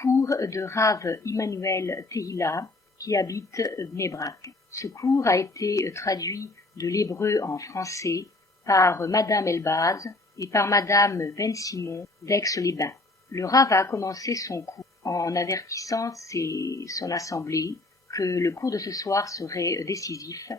Cours de Rav Immanuel Tehila qui habite Bnei Brak. Ce cours a été traduit de l'hébreu en français par Madame Elbaz et par Madame Ben Simon d'Aix-les-Bains. Le Rav a commencé son cours en avertissant son assemblée que le cours de ce soir serait décisif,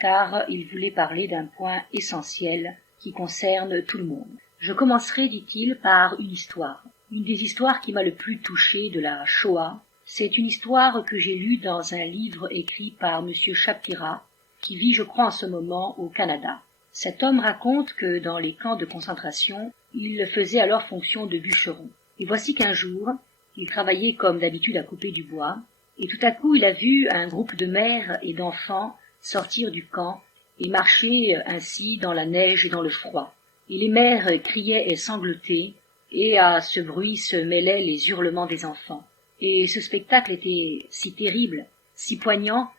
car il voulait parler d'un point essentiel qui concerne tout le monde. Je commencerai, dit-il, par une histoire. Une des histoires qui m'a le plus touché de la Shoah, c'est une histoire que j'ai lue dans un livre écrit par Monsieur Shapira, qui vit, je crois, en ce moment au Canada. Cet homme raconte que dans les camps de concentration, il faisait alors fonction de bûcheron. Et voici qu'un jour, il travaillait comme d'habitude à couper du bois, et tout à coup il a vu un groupe de mères et d'enfants sortir du camp et marcher ainsi dans la neige et dans le froid. Et les mères criaient et sanglotaient, et à ce bruit se mêlaient les hurlements des enfants. Et ce spectacle était si terrible, si poignant,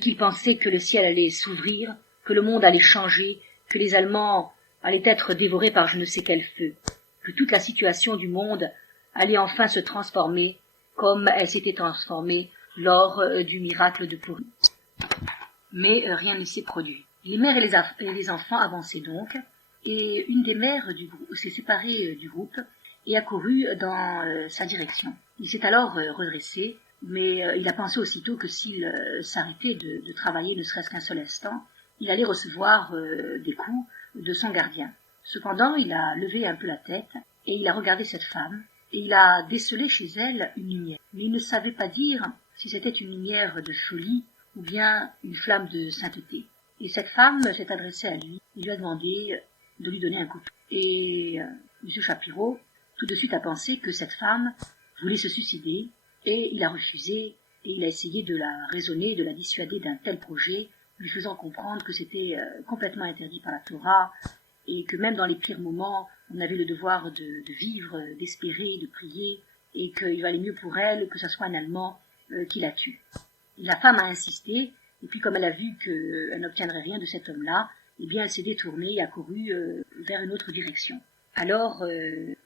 qu'il pensait que le ciel allait s'ouvrir, que le monde allait changer, que les Allemands allaient être dévorés par je ne sais quel feu, que toute la situation du monde allait enfin se transformer comme elle s'était transformée lors du miracle de Purim. Mais rien ne s'est produit. Les mères et les enfants avançaient donc, et une des mères du groupe s'est séparée du groupe et a couru dans sa direction. Il s'est alors redressé, mais il a pensé aussitôt que s'il s'arrêtait de travailler ne serait-ce qu'un seul instant, il allait recevoir des coups de son gardien. Cependant, il a levé un peu la tête et il a regardé cette femme et il a décelé chez elle une lumière. Mais il ne savait pas dire si c'était une lumière de folie ou bien une flamme de sainteté. Et cette femme s'est adressée à lui et lui a demandé de lui donner un couteau. Et M. Shapiro, tout de suite, a pensé que cette femme voulait se suicider et il a refusé et il a essayé de la raisonner, de la dissuader d'un tel projet, lui faisant comprendre que c'était complètement interdit par la Torah et que même dans les pires moments, on avait le devoir de vivre, d'espérer, de prier et qu'il valait mieux pour elle que ce soit un Allemand qui la tue. Et la femme a insisté et puis comme elle a vu qu'elle n'obtiendrait rien de cet homme-là, eh bien elle s'est détournée et a couru vers une autre direction. Alors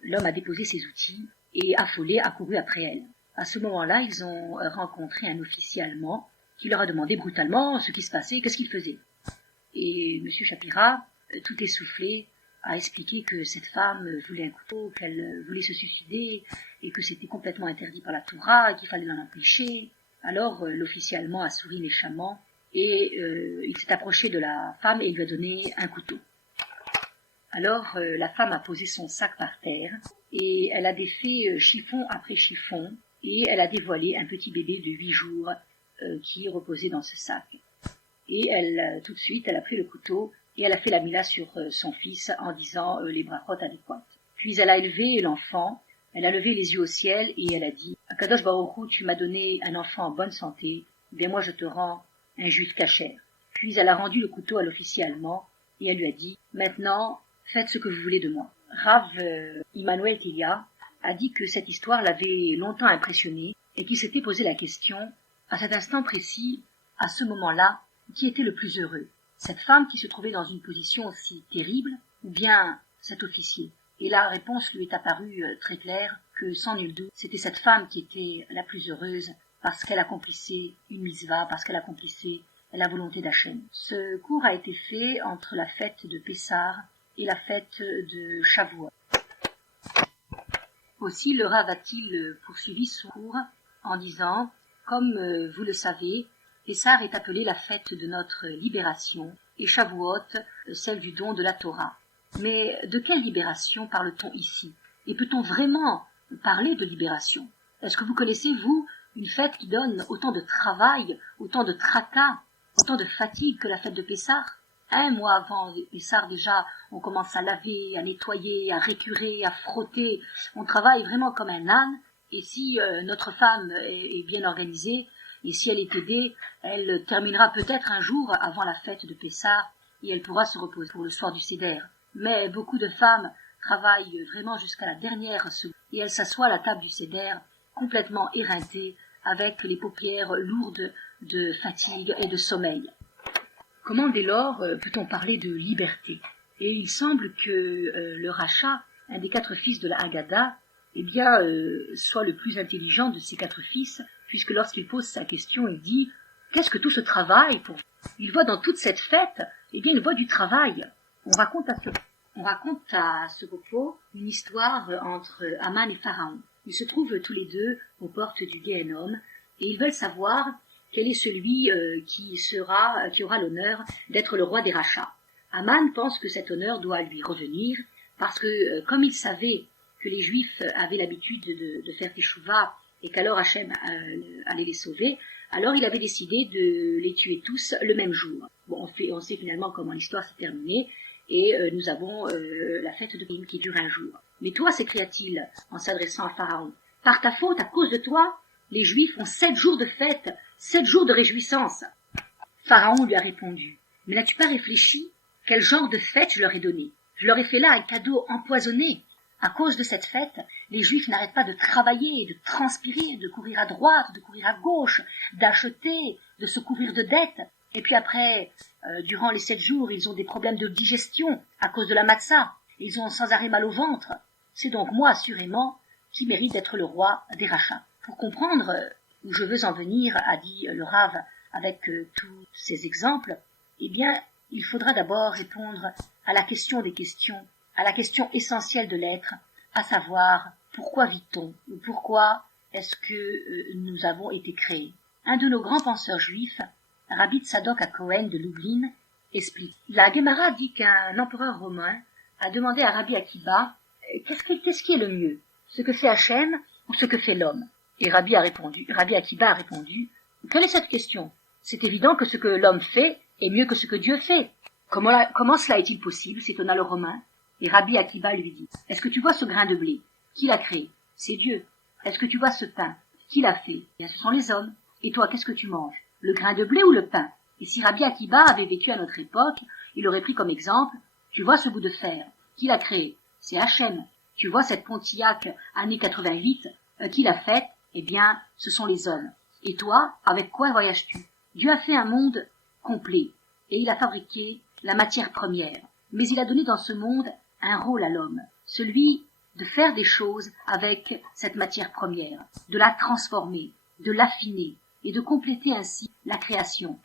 l'homme a déposé ses outils et affolé a couru après elle. À ce moment-là, ils ont rencontré un officier allemand qui leur a demandé brutalement ce qui se passait, qu'est-ce qu'il faisait. Et M. Shapira, tout essoufflé, a expliqué que cette femme voulait un couteau, qu'elle voulait se suicider et que c'était complètement interdit par la Torah, qu'il fallait l'en empêcher. Alors l'officier allemand a souri méchamment et il s'est approché de la femme et lui a donné un couteau. Alors la femme a posé son sac par terre et elle a défait chiffon après chiffon et elle a dévoilé un petit bébé de 8 jours qui reposait dans ce sac. Et elle, tout de suite, elle a pris le couteau et elle a fait la mila sur son fils en disant les brachot adéquates. Puis elle a élevé l'enfant, elle a levé les yeux au ciel et elle a dit « Akadosh Baruch Hu, tu m'as donné un enfant en bonne santé, bien moi je te rends un juif kasher. » Puis elle a rendu le couteau à l'officier allemand et elle lui a dit « Maintenant, faites ce que vous voulez de moi. » Rav Immanuel Tehila a dit que cette histoire l'avait longtemps impressionné et qu'il s'était posé la question, à cet instant précis, à ce moment-là, qui était le plus heureux, cette femme qui se trouvait dans une position aussi terrible ou bien cet officier. Et la réponse lui est apparue très claire que sans nul doute, c'était cette femme qui était la plus heureuse parce qu'elle accomplissait une mitzvah, parce qu'elle accomplissait la volonté d'Hachem. Ce cours a été fait entre la fête de Pessah et la fête de Shavuot. Aussi le Rav a-t-il poursuivi son cours en disant « Comme vous le savez, Pessah est appelée la fête de notre libération et Shavuot celle du don de la Torah. Mais de quelle libération parle-t-on ici? Et peut-on vraiment parler de libération? Est-ce que vous connaissez, vous, une fête qui donne autant de travail, autant de tracas, autant de fatigue que la fête de Pessah? Un mois avant Pessah déjà, on commence à laver, à nettoyer, à récurer, à frotter. On travaille vraiment comme un âne. Et si notre femme est bien organisée, et si elle est aidée, elle terminera peut-être un jour avant la fête de Pessah et elle pourra se reposer pour le soir du Seder. Mais beaucoup de femmes travaillent vraiment jusqu'à la dernière seconde et elles s'assoient à la table du Seder complètement éreintées avec les paupières lourdes de fatigue et de sommeil. Comment dès lors peut-on parler de liberté? Et il semble que le Racha, un des 4 fils de la Haggadah, soit le plus intelligent de ses 4 fils, puisque lorsqu'il pose sa question, il dit « Qu'est-ce que tout ce travail pour vous ?» Il voit dans toute cette fête, il voit du travail. On raconte à ce propos une histoire entre Aman et Pharaon. Ils se trouvent tous les deux aux portes du Guéhénom et ils veulent savoir quel est celui qui aura l'honneur d'être le roi des rachats. Aman pense que cet honneur doit lui revenir parce que comme il savait que les Juifs avaient l'habitude de faire teshuva et qu'alors Hachem allait les sauver, alors il avait décidé de les tuer tous le même jour. Bon, on sait finalement comment l'histoire s'est terminée et nous avons la fête de Purim qui dure un jour. Mais toi, s'écria-t-il en s'adressant à Pharaon, par ta faute, à cause de toi, les Juifs ont 7 jours de fête, 7 jours de réjouissance. Pharaon lui a répondu, mais n'as-tu pas réfléchi? Quel genre de fête je leur ai donné? Je leur ai fait là un cadeau empoisonné. À cause de cette fête, les Juifs n'arrêtent pas de travailler, de transpirer, de courir à droite, de courir à gauche, d'acheter, de se couvrir de dettes. Et puis après, durant les 7 jours, ils ont des problèmes de digestion à cause de la matzah. Ils ont sans arrêt mal au ventre. C'est donc moi, assurément, qui mérite d'être le roi des rachats. Pour comprendre où je veux en venir, a dit le Rav avec tous ces exemples, il faudra d'abord répondre à la question des questions, à la question essentielle de l'être, à savoir pourquoi vit-on, ou pourquoi est-ce que nous avons été créés. Un de nos grands penseurs juifs, Rabbi Tzadok HaKohen de Lublin, explique. La Gemara dit qu'un empereur romain a demandé à Rabbi Akiba qu'est-ce qui est le mieux, ce que fait Hachem ou ce que fait l'homme. Et Rabbi Akiba a répondu, quelle est cette question? C'est évident que ce que l'homme fait est mieux que ce que Dieu fait. Comment cela est-il possible? S'étonna le Romain. Et Rabbi Akiba lui dit, est-ce que tu vois ce grain de blé? Qui l'a créé? C'est Dieu. Est-ce que tu vois ce pain? Qui l'a fait? Bien, ce sont les hommes. Et toi, qu'est-ce que tu manges? Le grain de blé ou le pain? Et si Rabbi Akiba avait vécu à notre époque, il aurait pris comme exemple, tu vois ce bout de fer? Qui l'a créé? C'est Hachem. Tu vois cette Pontiac année 88? Qui l'a faite? Eh bien, ce sont les hommes. Et toi, avec quoi voyages-tu? Dieu a fait un monde complet, et il a fabriqué la matière première. Mais il a donné dans ce monde un rôle à l'homme, celui de faire des choses avec cette matière première, de la transformer, de l'affiner, et de compléter ainsi la création.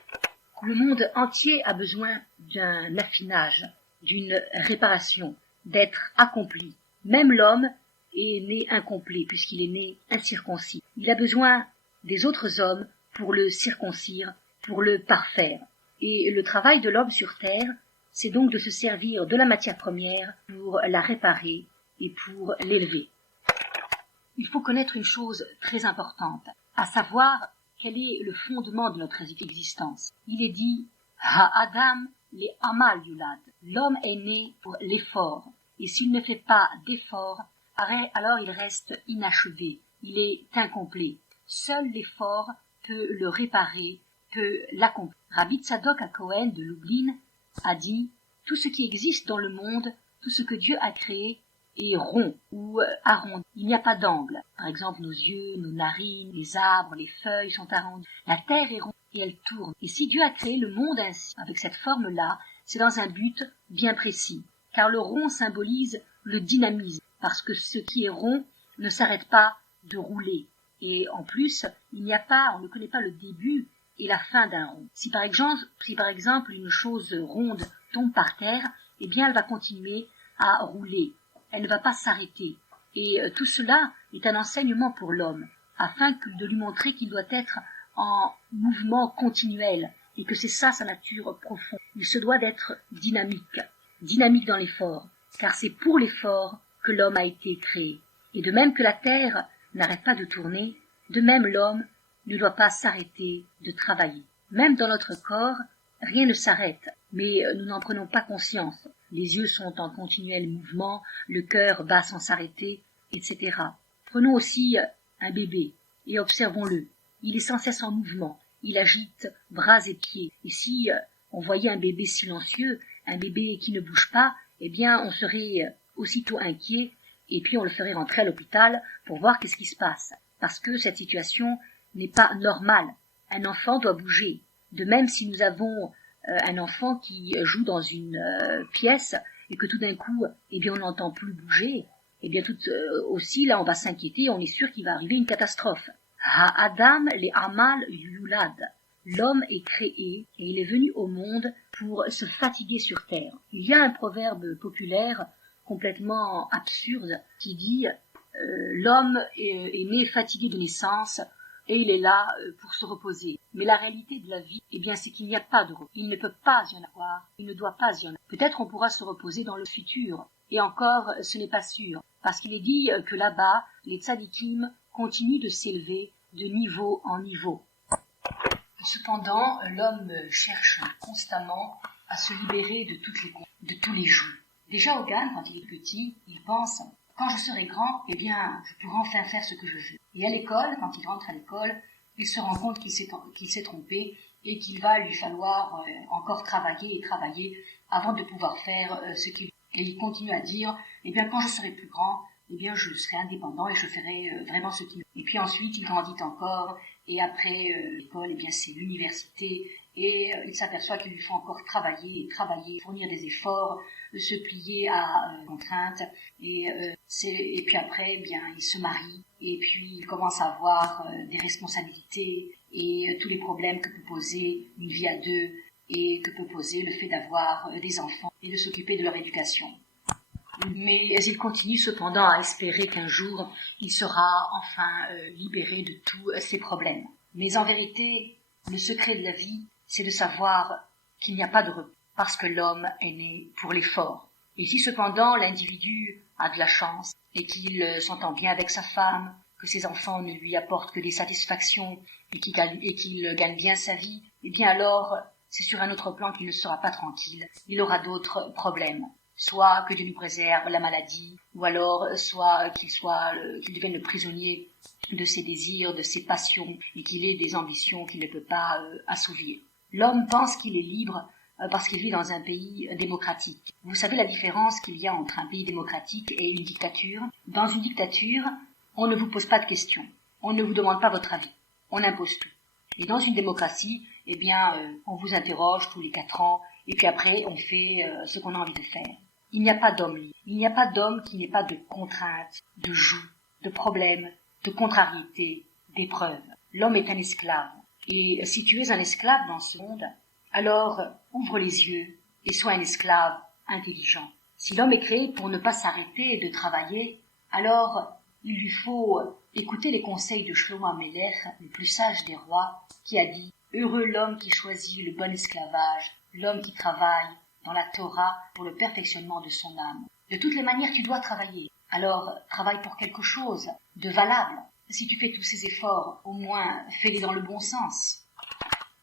Le monde entier a besoin d'un affinage, d'une réparation, d'être accompli. Même l'homme est né incomplet puisqu'il est né incirconcis. Il a besoin des autres hommes pour le circoncire, pour le parfaire. Et le travail de l'homme sur terre, c'est donc de se servir de la matière première pour la réparer et pour l'élever. Il faut connaître une chose très importante, à savoir quel est le fondement de notre existence. Il est dit « Ha-Adam le Amal Yulad ». L'homme est né pour l'effort, et s'il ne fait pas d'effort, alors il reste inachevé, il est incomplet. Seul l'effort peut le réparer, peut l'accomplir. Rabbi Tzadok HaKohen de Lublin a dit « Tout ce qui existe dans le monde, tout ce que Dieu a créé est rond ou arrondi. Il n'y a pas d'angle. Par exemple, nos yeux, nos narines, les arbres, les feuilles sont arrondis. La terre est ronde et elle tourne. Et si Dieu a créé le monde ainsi, avec cette forme-là, c'est dans un but bien précis. Car le rond symbolise le dynamisme, parce que ce qui est rond ne s'arrête pas de rouler. Et en plus, on ne connaît pas le début et la fin d'un rond. Si par exemple une chose ronde tombe par terre, eh bien elle va continuer à rouler. Elle ne va pas s'arrêter. Et tout cela est un enseignement pour l'homme, afin de lui montrer qu'il doit être en mouvement continuel, et que c'est ça sa nature profonde. Il se doit d'être dynamique dans l'effort, car c'est pour l'effort que l'homme a été créé. Et de même que la terre n'arrête pas de tourner, de même l'homme ne doit pas s'arrêter de travailler. Même dans notre corps, rien ne s'arrête, mais nous n'en prenons pas conscience. Les yeux sont en continuel mouvement, le cœur bat sans s'arrêter, etc. Prenons aussi un bébé et observons-le. Il est sans cesse en mouvement, il agite bras et pieds. Et si on voyait un bébé silencieux, un bébé qui ne bouge pas, eh bien on serait aussitôt inquiet et puis on le ferait rentrer à l'hôpital pour voir qu'est-ce qui se passe. Parce que cette situation n'est pas normale. Un enfant doit bouger. De même, si nous avons un enfant qui joue dans une pièce et que tout d'un coup, eh bien, on n'entend plus bouger, eh bien aussi là on va s'inquiéter, on est sûr qu'il va arriver une catastrophe. Ha-Adam les Amal Yulad. L'homme est créé et il est venu au monde pour se fatiguer sur terre. Il y a un proverbe populaire complètement absurde qui dit l'homme est né fatigué de naissance et il est là pour se reposer. Mais la réalité de la vie, eh bien, c'est qu'il n'y a pas de repos. Il ne peut pas y en avoir, il ne doit pas y en avoir. Peut-être on pourra se reposer dans le futur, et encore, ce n'est pas sûr, parce qu'il est dit que là-bas, les tzadikim continuent de s'élever de niveau en niveau. Cependant, l'homme cherche constamment à se libérer de tous les jougs. Déjà au Gan, quand il est petit, il pense « Quand je serai grand, eh bien, je pourrai enfin faire ce que je veux. » Et à l'école, quand il rentre à l'école, il se rend compte qu'il s'est trompé et qu'il va lui falloir encore travailler et travailler avant de pouvoir faire ce qu'il veut. Et il continue à dire « Eh bien, quand je serai plus grand, eh bien, je serai indépendant et je ferai vraiment ce qu'il veut. » Et puis ensuite, il grandit encore et après l'école, eh bien, c'est l'université. Et il s'aperçoit qu'il lui faut encore travailler, fournir des efforts, se plier à contraintes. Et puis après, eh bien, il se marie et puis il commence à avoir des responsabilités et tous les problèmes que peut poser une vie à deux et que peut poser le fait d'avoir des enfants et de s'occuper de leur éducation. Mais il continue cependant à espérer qu'un jour, il sera enfin libéré de tous ces problèmes. Mais en vérité, le secret de la vie, c'est de savoir qu'il n'y a pas de repos, parce que l'homme est né pour l'effort. Et si cependant l'individu a de la chance, et qu'il s'entend bien avec sa femme, que ses enfants ne lui apportent que des satisfactions, et qu'il gagne bien sa vie, eh bien alors, c'est sur un autre plan qu'il ne sera pas tranquille, il aura d'autres problèmes. Soit que Dieu nous préserve la maladie, ou alors soit qu'il devienne le prisonnier de ses désirs, de ses passions, et qu'il ait des ambitions qu'il ne peut pas assouvir. L'homme pense qu'il est libre parce qu'il vit dans un pays démocratique. Vous savez la différence qu'il y a entre un pays démocratique et une dictature? Dans une dictature, on ne vous pose pas de questions, on ne vous demande pas votre avis, on impose tout. Et dans une démocratie, eh bien, on vous interroge tous les 4 ans, et puis après, on fait ce qu'on a envie de faire. Il n'y a pas d'homme libre. Il n'y a pas d'homme qui n'ait pas de contraintes, de joues, de problèmes, de contrariétés, d'épreuves. L'homme est un esclave. Et si tu es un esclave dans ce monde, alors ouvre les yeux et sois un esclave intelligent. Si l'homme est créé pour ne pas s'arrêter de travailler, alors il lui faut écouter les conseils de Shlomo Amelech, le plus sage des rois, qui a dit « Heureux l'homme qui choisit le bon esclavage, l'homme qui travaille dans la Torah pour le perfectionnement de son âme. De toutes les manières, tu dois travailler. Alors, travaille pour quelque chose de valable. Si tu fais tous ces efforts, au moins, fais-les dans le bon sens.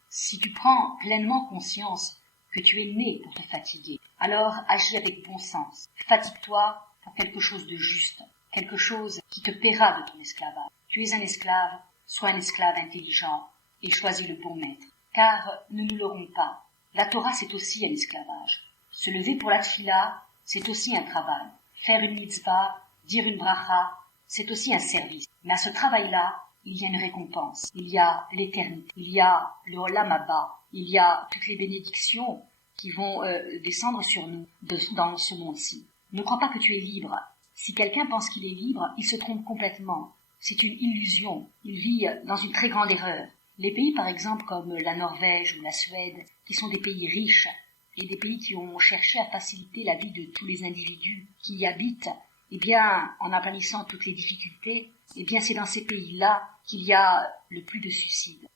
Si tu prends pleinement conscience que tu es né pour te fatiguer, alors agis avec bon sens. Fatigue-toi pour quelque chose de juste, quelque chose qui te paiera de ton esclavage. Tu es un esclave, sois un esclave intelligent et choisis le bon maître. Car ne nous leurrons pas. La Torah, c'est aussi un esclavage. Se lever pour la tfila, c'est aussi un travail. Faire une mitzvah, dire une bracha, c'est aussi un service. Mais à ce travail-là, il y a une récompense. Il y a l'éternité. Il y a le Olam Haba. Il y a toutes les bénédictions qui vont descendre sur nous dans ce monde-ci. Ne crois pas que tu es libre. Si quelqu'un pense qu'il est libre, il se trompe complètement. C'est une illusion. Il vit dans une très grande erreur. Les pays, par exemple, comme la Norvège ou la Suède, qui sont des pays riches et des pays qui ont cherché à faciliter la vie de tous les individus qui y habitent, eh bien, en aplanissant toutes les difficultés, eh bien, c'est dans ces pays-là qu'il y a le plus de suicides.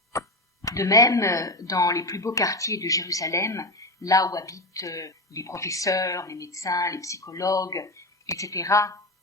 De même, dans les plus beaux quartiers de Jérusalem, là où habitent les professeurs, les médecins, les psychologues, etc.,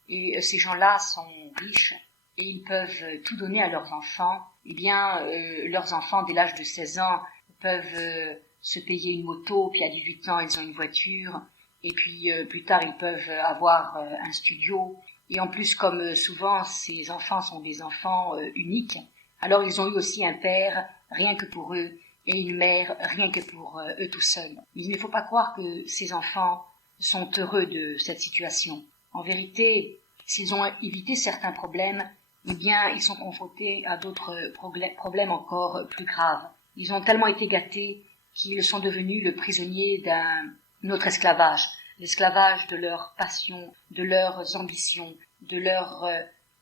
et ces gens-là sont riches, et ils peuvent tout donner à leurs enfants, eh bien, leurs enfants, dès l'âge de 16 ans, peuvent se payer une moto, puis à 18 ans, ils ont une voiture, et puis plus tard, ils peuvent avoir un studio. Et en plus, comme souvent, ces enfants sont des enfants uniques, alors ils ont eu aussi un père, rien que pour eux, et une mère, rien que pour eux tout seuls. Mais il ne faut pas croire que ces enfants sont heureux de cette situation. En vérité, s'ils ont évité certains problèmes, eh bien, ils sont confrontés à d'autres problèmes encore plus graves. Ils ont tellement été gâtés qu'ils sont devenus le prisonnier d'un autre esclavage, l'esclavage de leurs passions, de leurs ambitions, de leur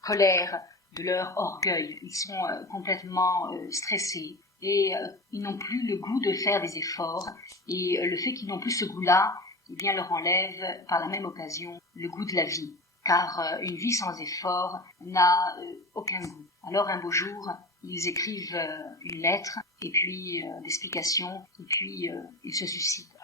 colère, de leur orgueil. Ils sont complètement stressés et ils n'ont plus le goût de faire des efforts. Et le fait qu'ils n'ont plus ce goût-là, eh bien, leur enlève par la même occasion le goût de la vie. Car une vie sans effort n'a aucun goût. Alors un beau jour, ils écrivent une lettre et puis d'explication et puis ils se suicident.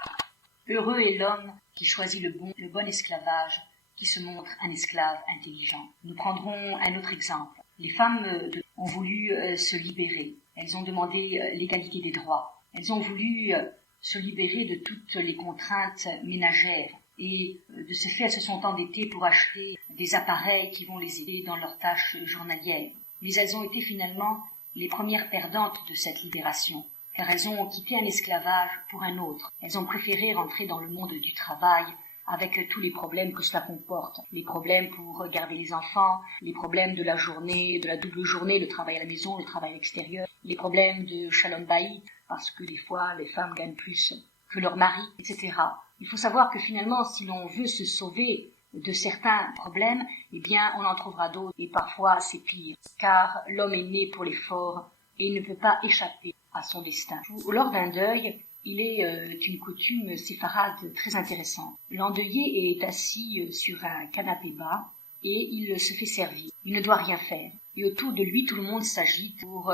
Heureux est l'homme qui choisit le bon esclavage, qui se montre un esclave intelligent. Nous prendrons un autre exemple. Les femmes ont voulu se libérer. Elles ont demandé l'égalité des droits. Elles ont voulu se libérer de toutes les contraintes ménagères. Et de ce fait, elles se sont endettées pour acheter des appareils qui vont les aider dans leurs tâches journalières. Mais elles ont été finalement les premières perdantes de cette libération, car elles ont quitté un esclavage pour un autre. Elles ont préféré rentrer dans le monde du travail avec tous les problèmes que cela comporte. Les problèmes pour garder les enfants, les problèmes de la journée, de la double journée, le travail à la maison, le travail à l'extérieur, les problèmes de shalom bayit, parce que des fois les femmes gagnent plus que leur mari, etc. Il faut savoir que finalement, si l'on veut se sauver de certains problèmes, eh bien, on en trouvera d'autres, et parfois c'est pire, car l'homme est né pour l'effort, et il ne peut pas échapper à son destin. Lors d'un deuil, il est une coutume séfarade très intéressante. L'endeuillé est assis sur un canapé bas, et il se fait servir. Il ne doit rien faire. Et autour de lui, tout le monde s'agite pour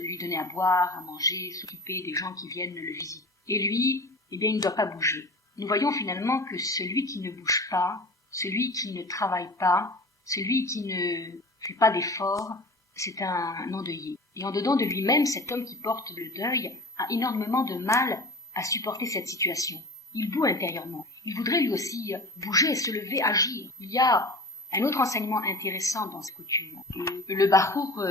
lui donner à boire, à manger, s'occuper des gens qui viennent le visiter. Et lui, eh bien, il ne doit pas bouger. Nous voyons finalement que celui qui ne bouge pas, celui qui ne travaille pas, celui qui ne fait pas d'efforts, c'est un endeuillé. Et en dedans de lui-même, cet homme qui porte le deuil a énormément de mal à supporter cette situation. Il bout intérieurement. Il voudrait lui aussi bouger, se lever, agir. Il y a un autre enseignement intéressant dans cette coutume. Le bachour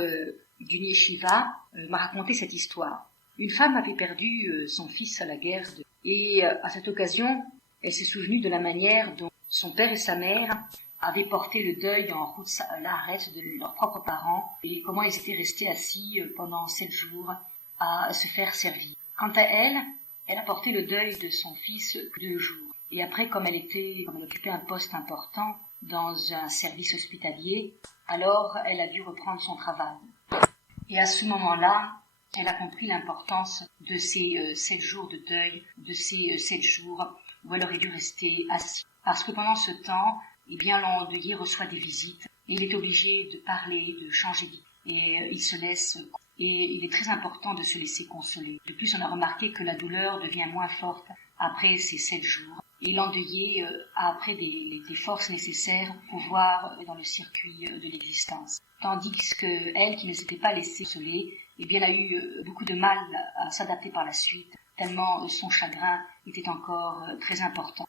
d'une yeshiva m'a raconté cette histoire. Une femme avait perdu son fils à la guerre et à cette occasion, elle s'est souvenue de la manière dont son père et sa mère avaient porté le deuil en route l'arrête de leurs propres parents et comment ils étaient restés assis pendant 7 jours à se faire servir. Quant à elle, elle a porté le deuil de son fils 2 jours. Et après, comme elle occupait un poste important dans un service hospitalier, alors elle a dû reprendre son travail. Et à ce moment-là, elle a compris l'importance de ces 7 jours de deuil, de ces 7 jours où elle aurait dû rester assise. Parce que pendant ce temps, eh bien, l'endeuillé reçoit des visites et il est obligé de parler, de changer d'idée. Et il se laisse, et il est très important de se laisser consoler. De plus, on a remarqué que la douleur devient moins forte après ces 7 jours. Et l'endeuillé a après des forces nécessaires pour pouvoir dans le circuit de l'existence. Tandis que elle, qui ne s'était pas laissée consoler, eh bien, a eu beaucoup de mal à s'adapter par la suite, tellement son chagrin était encore très important.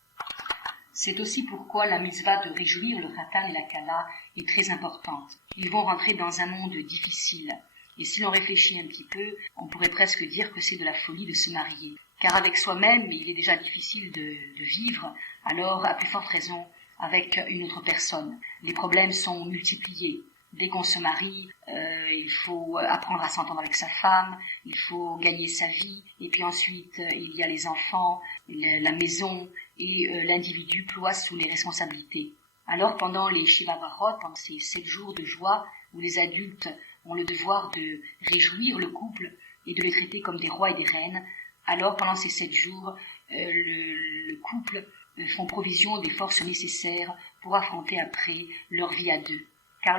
C'est aussi pourquoi la mitzvah de réjouir le Khatan et la Kala est très importante. Ils vont rentrer dans un monde difficile. Et si l'on réfléchit un petit peu, on pourrait presque dire que c'est de la folie de se marier. Car avec soi-même, il est déjà difficile de vivre, alors à plus forte raison avec une autre personne. Les problèmes sont multipliés. Dès qu'on se marie, il faut apprendre à s'entendre avec sa femme, il faut gagner sa vie, et puis ensuite il y a les enfants, la maison, et l'individu ploie sous les responsabilités. Alors pendant les Shiva Brachot, pendant ces 7 jours de joie, où les adultes ont le devoir de réjouir le couple et de les traiter comme des rois et des reines, alors pendant ces 7 jours, le couple font provision des forces nécessaires pour affronter après leur vie à deux. Car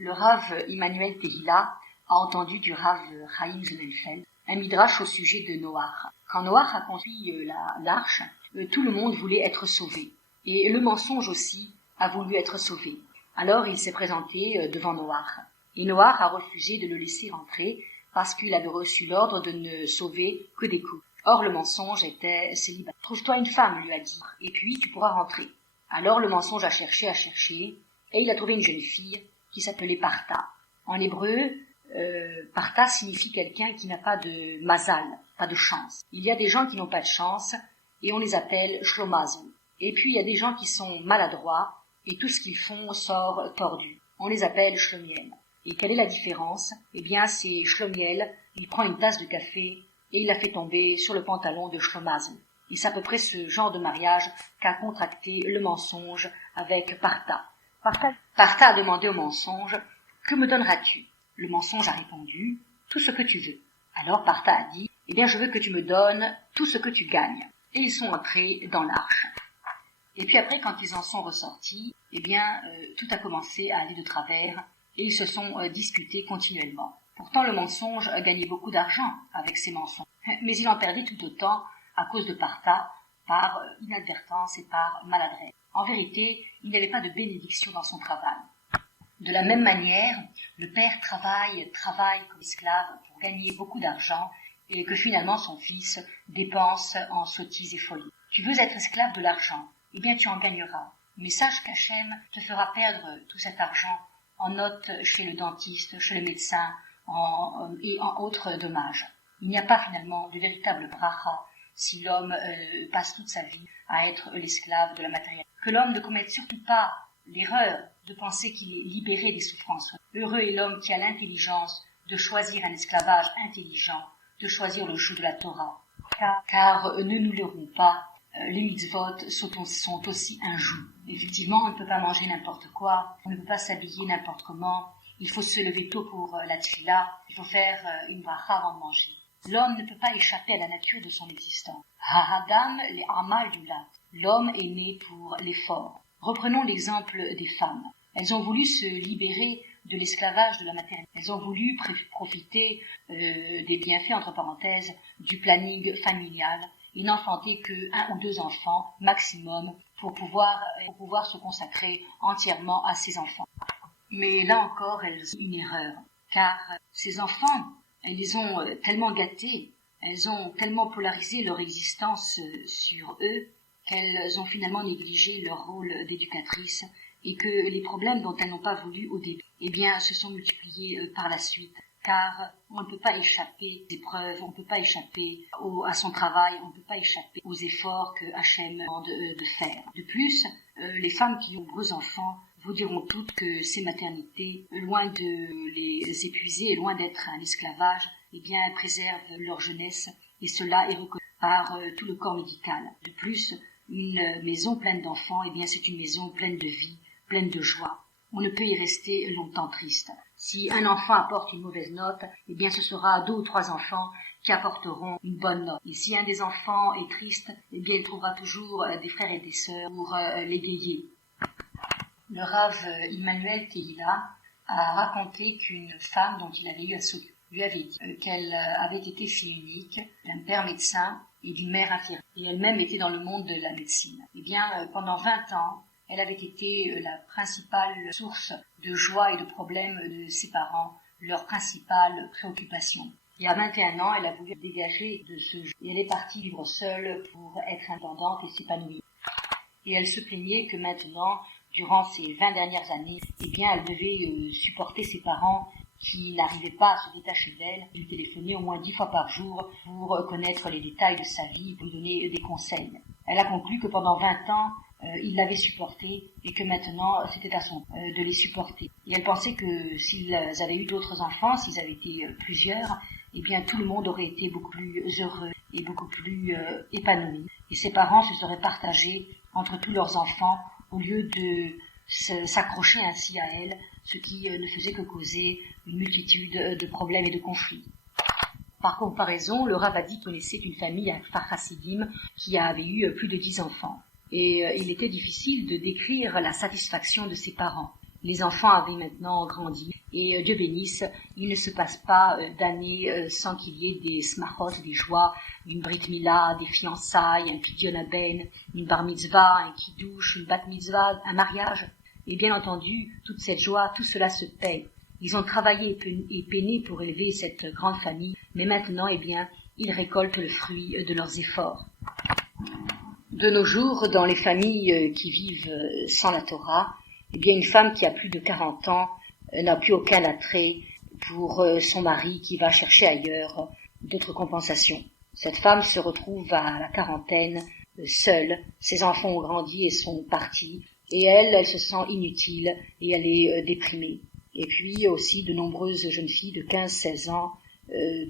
le Rav Immanuel Tehila a entendu du Rav Chaim Sonnenfeld un midrash au sujet de Noach. Quand Noach a construit l'arche, tout le monde voulait être sauvé. Et le mensonge aussi a voulu être sauvé. Alors il s'est présenté devant Noach. Et Noach a refusé de le laisser entrer parce qu'il avait reçu l'ordre de ne sauver que des couples. Or le mensonge était célibataire. « Trouve-toi une femme, lui a dit, et puis tu pourras rentrer. » Alors le mensonge a cherché, et il a trouvé une jeune fille qui s'appelait Partha. En hébreu, Partha signifie quelqu'un qui n'a pas de mazal, pas de chance. Il y a des gens qui n'ont pas de chance, et on les appelle shlomazu. Et puis il y a des gens qui sont maladroits, et tout ce qu'ils font sort tordu. On les appelle shlomiel. Et quelle est la différence? Eh bien, c'est shlomiel, il prend une tasse de café, et il la fait tomber sur le pantalon de shlomazu. Et c'est à peu près ce genre de mariage qu'a contracté le mensonge avec Partha. Partha a demandé au mensonge, « Que me donneras-tu » Le mensonge a répondu, « Tout ce que tu veux. » Alors Partha a dit, « Eh bien, je veux que tu me donnes tout ce que tu gagnes. » Et ils sont entrés dans l'arche. Et puis après, quand ils en sont ressortis, eh bien, tout a commencé à aller de travers et ils se sont disputés continuellement. Pourtant, le mensonge a gagné beaucoup d'argent avec ses mensonges, mais il en perdait tout autant à cause de Partha, par inadvertance et par maladresse. En vérité, il n'y avait pas de bénédiction dans son travail. De la même manière, le père travaille comme esclave pour gagner beaucoup d'argent et que finalement son fils dépense en sottises et folies. Tu veux être esclave de l'argent, eh bien tu en gagneras. Mais sache qu'Hachem te fera perdre tout cet argent en notes chez le dentiste, chez le médecin et en autres dommages. Il n'y a pas finalement de véritable bracha si l'homme passe toute sa vie à être l'esclave de la matérialité. Que l'homme ne commette surtout pas l'erreur de penser qu'il est libéré des souffrances. Heureux est l'homme qui a l'intelligence de choisir un esclavage intelligent, de choisir le joug de la Torah. Car ne nous leurrons pas, les mitzvot sont aussi un joug. Effectivement, on ne peut pas manger n'importe quoi, on ne peut pas s'habiller n'importe comment, il faut se lever tôt pour la tfila, il faut faire une bracha avant de manger. L'homme ne peut pas échapper à la nature de son existence. Ha-adam les amal du lat. L'homme est né pour l'effort. Reprenons l'exemple des femmes. Elles ont voulu se libérer de l'esclavage de la maternité. Elles ont voulu profiter des bienfaits, entre parenthèses, du planning familial et n'enfanter que 1 ou 2 enfants maximum pour pouvoir se consacrer entièrement à ces enfants. Mais là encore, elles ont une erreur, car ces enfants, elles les ont tellement gâtés, elles ont tellement polarisé leur existence sur eux, qu'elles ont finalement négligé leur rôle d'éducatrice et que les problèmes dont elles n'ont pas voulu au début, eh bien, se sont multipliés par la suite. Car on ne peut pas échapper aux épreuves, on ne peut pas échapper à son travail, on ne peut pas échapper aux efforts que Hachem demande de faire. De plus, les femmes qui ont de nombreux enfants vous diront toutes que ces maternités, loin de les épuiser et loin d'être un esclavage, eh bien, elles préservent leur jeunesse et cela est reconnu par tout le corps médical. De plus, une maison pleine d'enfants, eh bien, c'est une maison pleine de vie, pleine de joie. On ne peut y rester longtemps triste. Si un enfant apporte une mauvaise note, eh bien ce sera 2 ou 3 enfants qui apporteront une bonne note. Et si un des enfants est triste, eh bien il trouvera toujours des frères et des sœurs pour l'égayer. Le Rav Immanuel Tehila a raconté qu'une femme dont il avait eu à s'occuper lui avait dit qu'elle avait été fille unique d'un père médecin et d'une mère infirmière. Et elle-même était dans le monde de la médecine. Eh bien, pendant 20 ans, elle avait été la principale source de joie et de problèmes de ses parents, leur principale préoccupation. Et à 21 ans, elle a voulu dégager de ce jeu. Et elle est partie vivre seule pour être indépendante et s'épanouir. Et elle se plaignait que maintenant, durant ces 20 dernières années, eh bien, elle devait supporter ses parents qui n'arrivaient pas à se détacher d'elle. Ils lui téléphonaient au moins 10 fois par jour pour connaître les détails de sa vie, pour lui donner des conseils. Elle a conclu que pendant 20 ans, il l'avait supporté et que maintenant c'était à son de les supporter. Et elle pensait que s'ils avaient eu d'autres enfants, s'ils avaient été plusieurs, eh bien tout le monde aurait été beaucoup plus heureux et beaucoup plus épanoui. Et ses parents se seraient partagés entre tous leurs enfants au lieu de s'accrocher ainsi à elle, ce qui ne faisait que causer une multitude de problèmes et de conflits. Par comparaison, le Rav a dit qu'il connaissait une famille à Kfar Hasidim qui avait eu plus de 10 enfants. Et il était difficile de décrire la satisfaction de ses parents. Les enfants avaient maintenant grandi et Dieu bénisse, il ne se passe pas d'années sans qu'il y ait des smachot, des joies, une brit mila, des fiançailles, un pidyon haben, une bar mitzvah, un kiddush, une bat mitzvah, un mariage. Et bien entendu, toute cette joie, tout cela se paye. Ils ont travaillé et peiné pour élever cette grande famille, mais maintenant, eh bien, ils récoltent le fruit de leurs efforts. De nos jours, dans les familles qui vivent sans la Torah, eh bien, une femme qui a plus de 40 ans n'a plus aucun attrait pour son mari qui va chercher ailleurs d'autres compensations. Cette femme se retrouve à la quarantaine, seule, ses enfants ont grandi et sont partis, et elle se sent inutile et elle est déprimée. Et puis aussi de nombreuses jeunes filles de 15-16 ans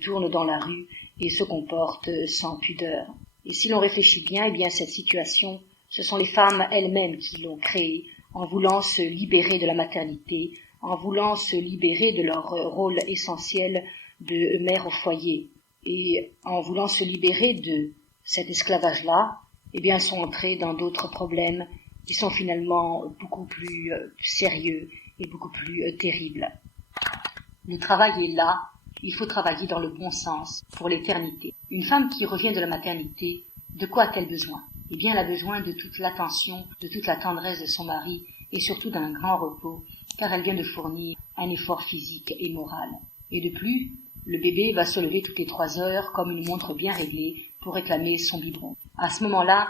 tournent dans la rue et se comportent sans pudeur. Et si l'on réfléchit bien, eh bien cette situation, ce sont les femmes elles-mêmes qui l'ont créée en voulant se libérer de la maternité, en voulant se libérer de leur rôle essentiel de mère au foyer. Et en voulant se libérer de cet esclavage-là, eh bien, sont entrés dans d'autres problèmes qui sont finalement beaucoup plus sérieux et beaucoup plus terribles. Le travail est là, il faut travailler dans le bon sens pour l'éternité. Une femme qui revient de la maternité, de quoi a-t-elle besoin? Eh bien, elle a besoin de toute l'attention, de toute la tendresse de son mari et surtout d'un grand repos, car elle vient de fournir un effort physique et moral. Et de plus, le bébé va se lever toutes les 3 heures comme une montre bien réglée pour réclamer son biberon. À ce moment-là,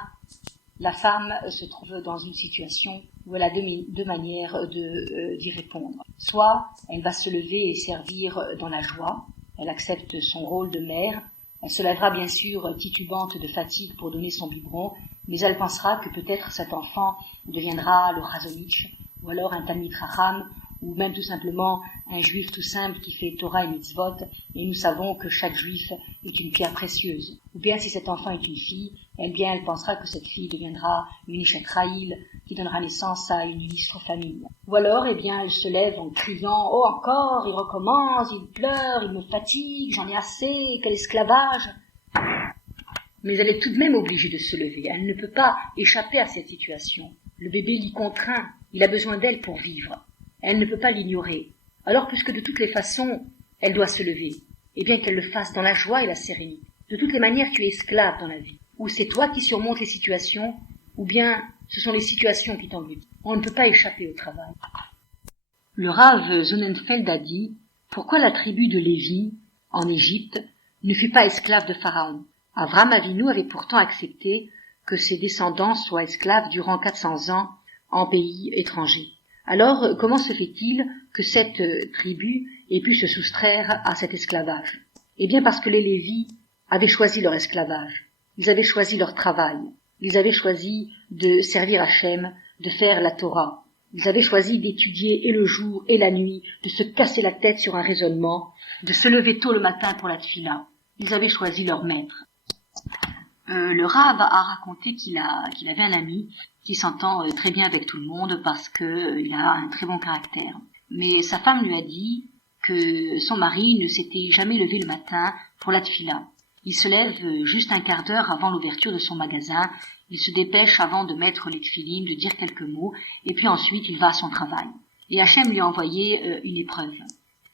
la femme se trouve dans une situation où elle a deux manières d'y répondre. Soit elle va se lever et servir dans la joie, elle accepte son rôle de mère, elle se lèvera bien sûr titubante de fatigue pour donner son biberon, mais elle pensera que peut-être cet enfant deviendra le Razonich, ou alors un Talmid Chacham, ou même tout simplement un juif tout simple qui fait Torah et Mitzvot, et nous savons que chaque juif est une pierre précieuse. Ou bien si cet enfant est une fille, eh bien elle pensera que cette fille deviendra une Ishet Raïl, qui donnera naissance à une illustre famille. Ou alors, eh bien, elle se lève en criant « Oh encore, il recommence, il pleure, il me fatigue, j'en ai assez, quel esclavage !» Mais elle est tout de même obligée de se lever, elle ne peut pas échapper à cette situation. Le bébé l'y contraint, il a besoin d'elle pour vivre. Elle ne peut pas l'ignorer. Alors, puisque de toutes les façons, elle doit se lever, eh bien qu'elle le fasse dans la joie et la sérénité. De toutes les manières, tu es esclave dans la vie. Ou c'est toi qui surmontes les situations, ou bien ce sont les situations qui t'engloutent. On ne peut pas échapper au travail. Le Rav Sonnenfeld a dit « Pourquoi la tribu de Lévi, en Égypte, ne fut pas esclave de Pharaon ? Avraham Avinu avait pourtant accepté que ses descendants soient esclaves durant 400 ans en pays étranger. Alors, comment se fait-il que cette tribu ait pu se soustraire à cet esclavage? Eh bien parce que les Lévis avaient choisi leur esclavage, ils avaient choisi leur travail, ils avaient choisi de servir Hachem, de faire la Torah, ils avaient choisi d'étudier et le jour et la nuit, de se casser la tête sur un raisonnement, de se lever tôt le matin pour la tfila. Ils avaient choisi leur maître. Le Rav a raconté qu'il avait un ami qui s'entend très bien avec tout le monde parce que il a un très bon caractère. Mais sa femme lui a dit que son mari ne s'était jamais levé le matin pour la tfila. Il se lève juste un quart d'heure avant l'ouverture de son magasin, il se dépêche avant de mettre les tfilines, de dire quelques mots, et puis ensuite il va à son travail. Et Hachem lui a envoyé une épreuve.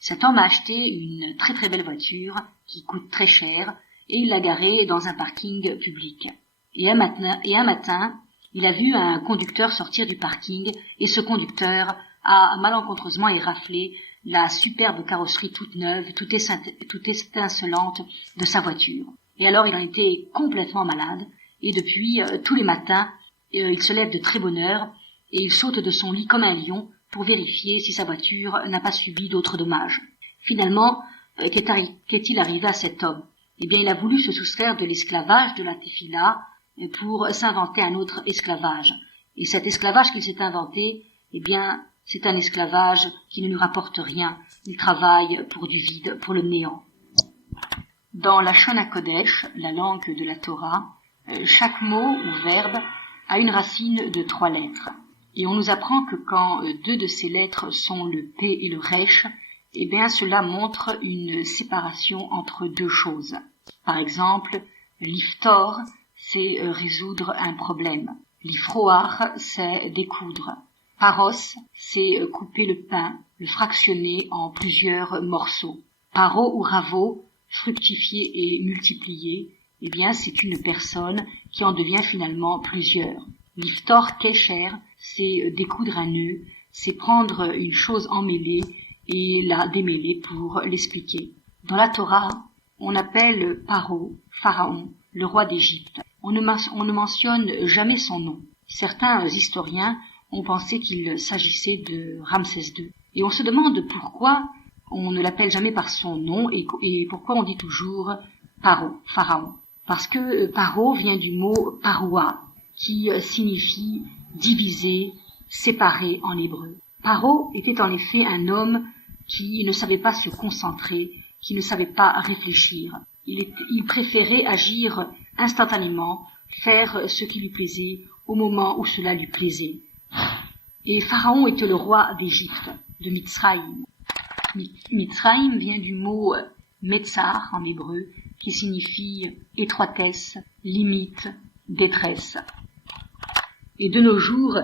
Cet homme a acheté une très très belle voiture qui coûte très cher, et il l'a garée dans un parking public. Et un matin, il a vu un conducteur sortir du parking, et ce conducteur a malencontreusement éraflé la superbe carrosserie toute neuve, toute étincelante de sa voiture. Et alors il en était complètement malade, et depuis, tous les matins, il se lève de très bonne heure, et il saute de son lit comme un lion pour vérifier si sa voiture n'a pas subi d'autres dommages. Finalement, qu'est-il arrivé à cet homme? Eh bien, il a voulu se soustraire de l'esclavage de la tefila pour s'inventer un autre esclavage. Et cet esclavage qu'il s'est inventé, eh bien, c'est un esclavage qui ne nous rapporte rien. Il travaille pour du vide, pour le néant. Dans la Lachon HaKodesh, la langue de la Torah, chaque mot ou verbe a une racine de 3 lettres. Et on nous apprend que quand 2 de ces lettres sont le P et le Resh, eh bien, cela montre une séparation entre 2 choses. Par exemple, liftor, c'est résoudre un problème. Lifroar, c'est découdre. Paros, c'est couper le pain, le fractionner en plusieurs morceaux. Paro ou ravo, fructifier et multiplier, eh bien, c'est une personne qui en devient finalement plusieurs. Liftor kesher, c'est découdre un nœud, c'est prendre une chose emmêlée et la démêler pour l'expliquer. Dans la Torah, on appelle Paro, Pharaon, le roi d'Égypte. On ne mentionne jamais son nom. Certains historiens ont pensé qu'il s'agissait de Ramsès II. Et on se demande pourquoi on ne l'appelle jamais par son nom et pourquoi on dit toujours Paro, Pharaon. Parce que Paro vient du mot paroua, qui signifie diviser, séparer en hébreu. Paro était en effet un homme qui ne savait pas se concentrer, qui ne savait pas réfléchir. Il préférait agir instantanément, faire ce qui lui plaisait au moment où cela lui plaisait. Et Pharaon était le roi d'Égypte, de Mitzraïm. Mitzraïm vient du mot Metzar en hébreu, qui signifie étroitesse, limite, détresse. Et de nos jours,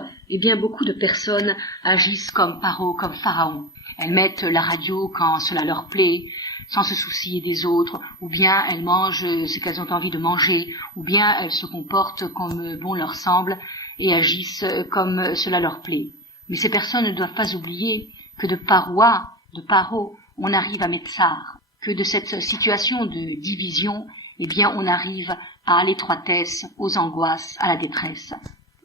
beaucoup de personnes agissent comme Paro, comme Pharaon. Elles mettent la radio quand cela leur plaît, sans se soucier des autres, ou bien elles mangent ce qu'elles ont envie de manger, ou bien elles se comportent comme bon leur semble et agissent comme cela leur plaît. Mais ces personnes ne doivent pas oublier que de Paro, on arrive à Metzar, que de cette situation de division, on arrive à l'étroitesse, aux angoisses, à la détresse.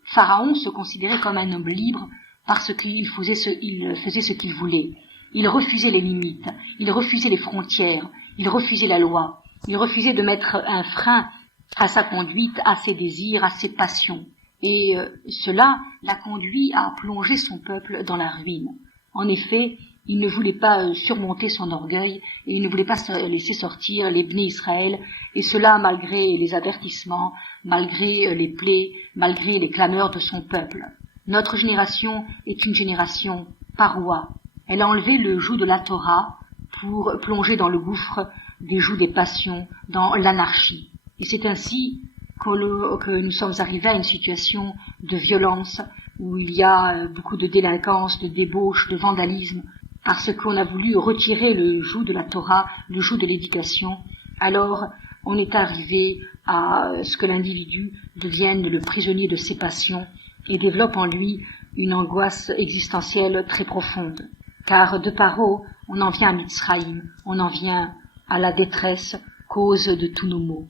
Pharaon se considérait comme un homme libre parce qu'il faisait ce qu'il voulait. Il refusait les limites, il refusait les frontières, il refusait la loi, il refusait de mettre un frein à sa conduite, à ses désirs, à ses passions. Et cela l'a conduit à plonger son peuple dans la ruine. En effet, il ne voulait pas surmonter son orgueil et il ne voulait pas laisser sortir les Bnei Israël, et cela malgré les avertissements, malgré les plaies, malgré les clameurs de son peuple. Notre génération est une génération paroua. Elle a enlevé le joug de la Torah pour plonger dans le gouffre des jougs des passions, dans l'anarchie. Et c'est ainsi que nous sommes arrivés à une situation de violence où il y a beaucoup de délinquance, de débauche, de vandalisme, parce qu'on a voulu retirer le joug de la Torah, le joug de l'éducation. Alors, on est arrivé à ce que l'individu devienne le prisonnier de ses passions et développe en lui une angoisse existentielle très profonde. Car de Paro, on en vient à Mitzraïm, on en vient à la détresse, cause de tous nos maux.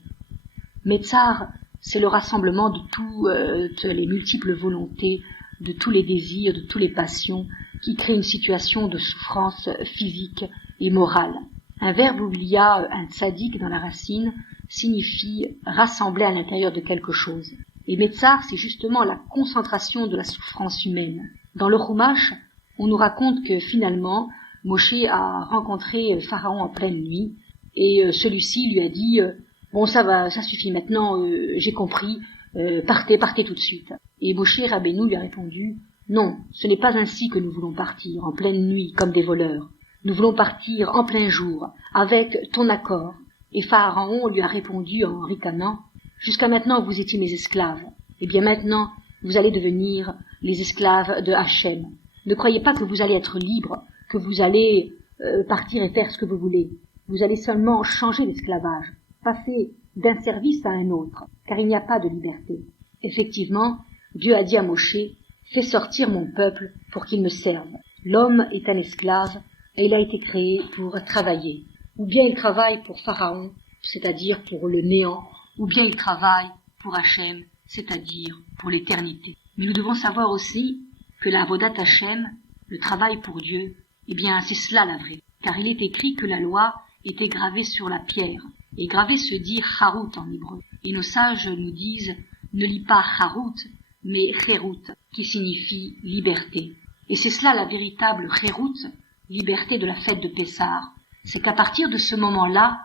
Metzar, c'est le rassemblement de toutes les multiples volontés, de tous les désirs, de toutes les passions, qui crée une situation de souffrance physique et morale. Un verbe où il y a un tzaddik dans la racine signifie rassembler à l'intérieur de quelque chose. Et Metzar, c'est justement la concentration de la souffrance humaine. Dans le Chumash, on nous raconte que finalement, Moshe a rencontré Pharaon en pleine nuit, et celui-ci lui a dit « Bon, ça va, ça suffit maintenant, j'ai compris, partez tout de suite. » Et Moshe Rabbeinu lui a répondu « Non, ce n'est pas ainsi que nous voulons partir, en pleine nuit, comme des voleurs. Nous voulons partir en plein jour, avec ton accord. » Et Pharaon lui a répondu en ricanant « Jusqu'à maintenant, vous étiez mes esclaves. Eh bien maintenant, vous allez devenir les esclaves de Hachem. Ne croyez pas que vous allez être libre, que vous allez partir et faire ce que vous voulez. Vous allez seulement changer l'esclavage, passer d'un service à un autre, car il n'y a pas de liberté. » Effectivement, Dieu a dit à Moshe « Fais sortir mon peuple pour qu'il me serve. » L'homme est un esclave et il a été créé pour travailler. Ou bien il travaille pour Pharaon, c'est-à-dire pour le néant, ou bien il travaille pour Hachem, c'est-à-dire pour l'éternité. Mais nous devons savoir aussi que la Avodat Hachem, le travail pour Dieu, c'est cela la vraie. Car il est écrit que la loi était gravée sur la pierre. Et gravé se dit Harut en hébreu. Et nos sages nous disent ne lis pas Harut, mais Cherut, qui signifie liberté. Et c'est cela la véritable Cherut, liberté de la fête de Pessah. C'est qu'à partir de ce moment-là,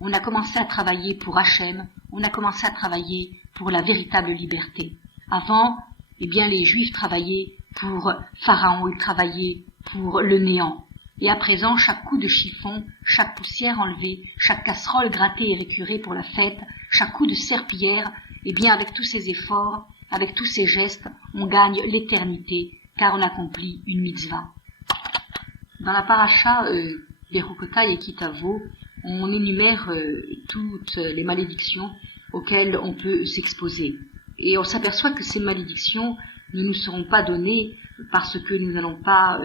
on a commencé à travailler pour Hachem, on a commencé à travailler pour la véritable liberté. Avant, les Juifs travaillaient pour Pharaon, ils travaillaient pour le néant. Et à présent, chaque coup de chiffon, chaque poussière enlevée, chaque casserole grattée et récurée pour la fête, chaque coup de serpillière, avec tous ces efforts, avec tous ces gestes, on gagne l'éternité, car on accomplit une mitzvah. Dans la paracha Bechukotai et Kitavo, on énumère toutes les malédictions auxquelles on peut s'exposer. Et on s'aperçoit que ces malédictions ne nous seront pas données parce que nous n'allons pas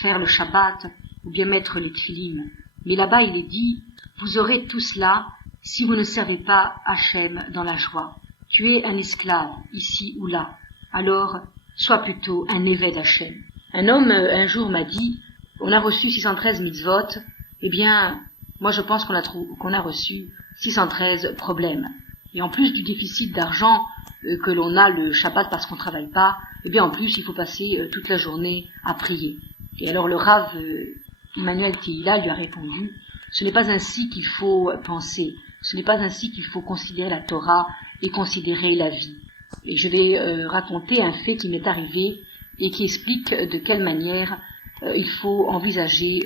faire le Shabbat ou bien mettre les tefilines. Mais là-bas, il est dit, vous aurez tout cela si vous ne servez pas Hachem dans la joie. Tu es un esclave, ici ou là. Alors, sois plutôt un évêque d'Hachem. Un homme, un jour, m'a dit, on a reçu 613 mitzvot, moi je pense qu'on a reçu 613 problèmes. Et en plus du déficit d'argent que l'on a le Shabbat parce qu'on travaille pas, en plus il faut passer toute la journée à prier. Et alors le Rav Emmanuel Tehila lui a répondu, ce n'est pas ainsi qu'il faut penser, ce n'est pas ainsi qu'il faut considérer la Torah et considérer la vie. Et je vais raconter un fait qui m'est arrivé et qui explique de quelle manière il faut envisager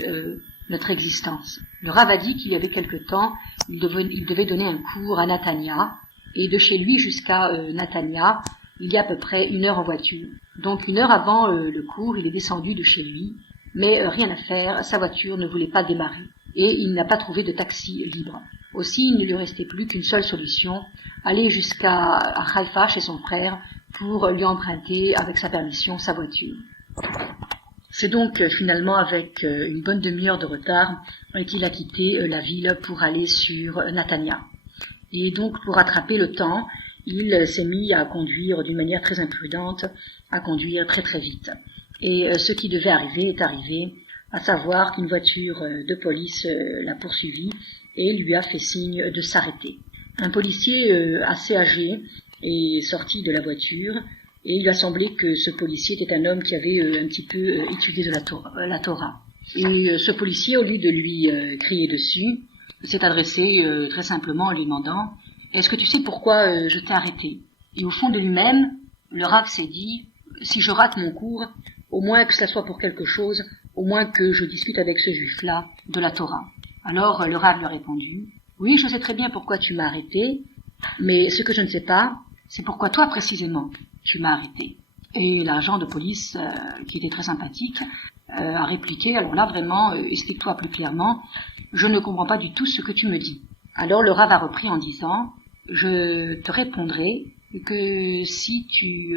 notre existence. Le Rav a dit qu'il y avait quelque temps, il devait donner un cours à Natania, et de chez lui jusqu'à Natania, il y a à peu près 1 heure en voiture. Donc 1 heure avant le cours, il est descendu de chez lui, mais rien à faire, sa voiture ne voulait pas démarrer, et il n'a pas trouvé de taxi libre. Aussi, il ne lui restait plus qu'une seule solution, aller jusqu'à Haïfa chez son frère pour lui emprunter, avec sa permission, sa voiture. C'est donc finalement avec une bonne demi-heure de retard qu'il a quitté la ville pour aller sur Natania. Et donc pour rattraper le temps, il s'est mis à conduire d'une manière très imprudente, à conduire très très vite. Et ce qui devait arriver est arrivé, à savoir qu'une voiture de police l'a poursuivi et lui a fait signe de s'arrêter. Un policier assez âgé est sorti de la voiture et il lui a semblé que ce policier était un homme qui avait un petit peu étudié de la Torah. Et ce policier, au lieu de lui crier dessus, s'est adressé très simplement en lui demandant « Est-ce que tu sais pourquoi je t'ai arrêté ?» Et au fond de lui-même, le Rav s'est dit « Si je rate mon cours, au moins que cela soit pour quelque chose, au moins que je discute avec ce juif-là de la Torah. » Alors le Rav lui a répondu « Oui, je sais très bien pourquoi tu m'as arrêté, mais ce que je ne sais pas, c'est pourquoi toi précisément tu m'as arrêté. » Et l'agent de police, qui était très sympathique, a répliqué « Alors là, vraiment, explique-toi plus clairement, je ne comprends pas du tout ce que tu me dis. » Alors le Rav a repris en disant « Je te répondrai que si tu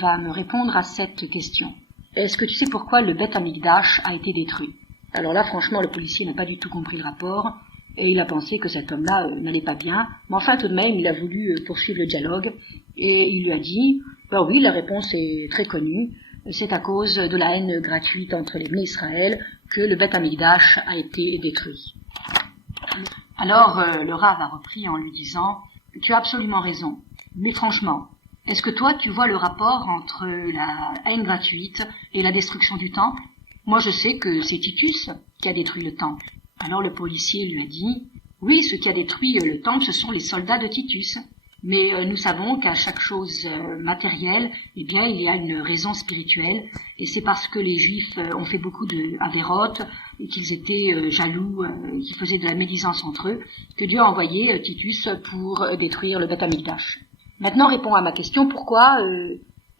vas me répondre à cette question. Est-ce que tu sais pourquoi le Beth Amikdash a été détruit ?» Alors là, franchement, le policier n'a pas du tout compris le rapport, et il a pensé que cet homme-là n'allait pas bien, mais enfin tout de même, il a voulu poursuivre le dialogue, et il lui a dit « Ben oui, la réponse est très connue, c'est à cause de la haine gratuite entre les Bnei Israël que le Beth Amikdash a été détruit. » Alors le Rav a repris en lui disant « Tu as absolument raison, mais franchement, est-ce que toi tu vois le rapport entre la haine gratuite et la destruction du temple ? Moi je sais que c'est Titus qui a détruit le temple. » Alors le policier lui a dit « Oui, ce qui a détruit le temple, ce sont les soldats de Titus. Mais nous savons qu'à chaque chose matérielle, eh bien, il y a une raison spirituelle, et c'est parce que les Juifs ont fait beaucoup de avérotes, et qu'ils étaient jaloux, qu'ils faisaient de la médisance entre eux, que Dieu a envoyé Titus pour détruire le Beth Amikdash. Maintenant, réponds à ma question, pourquoi,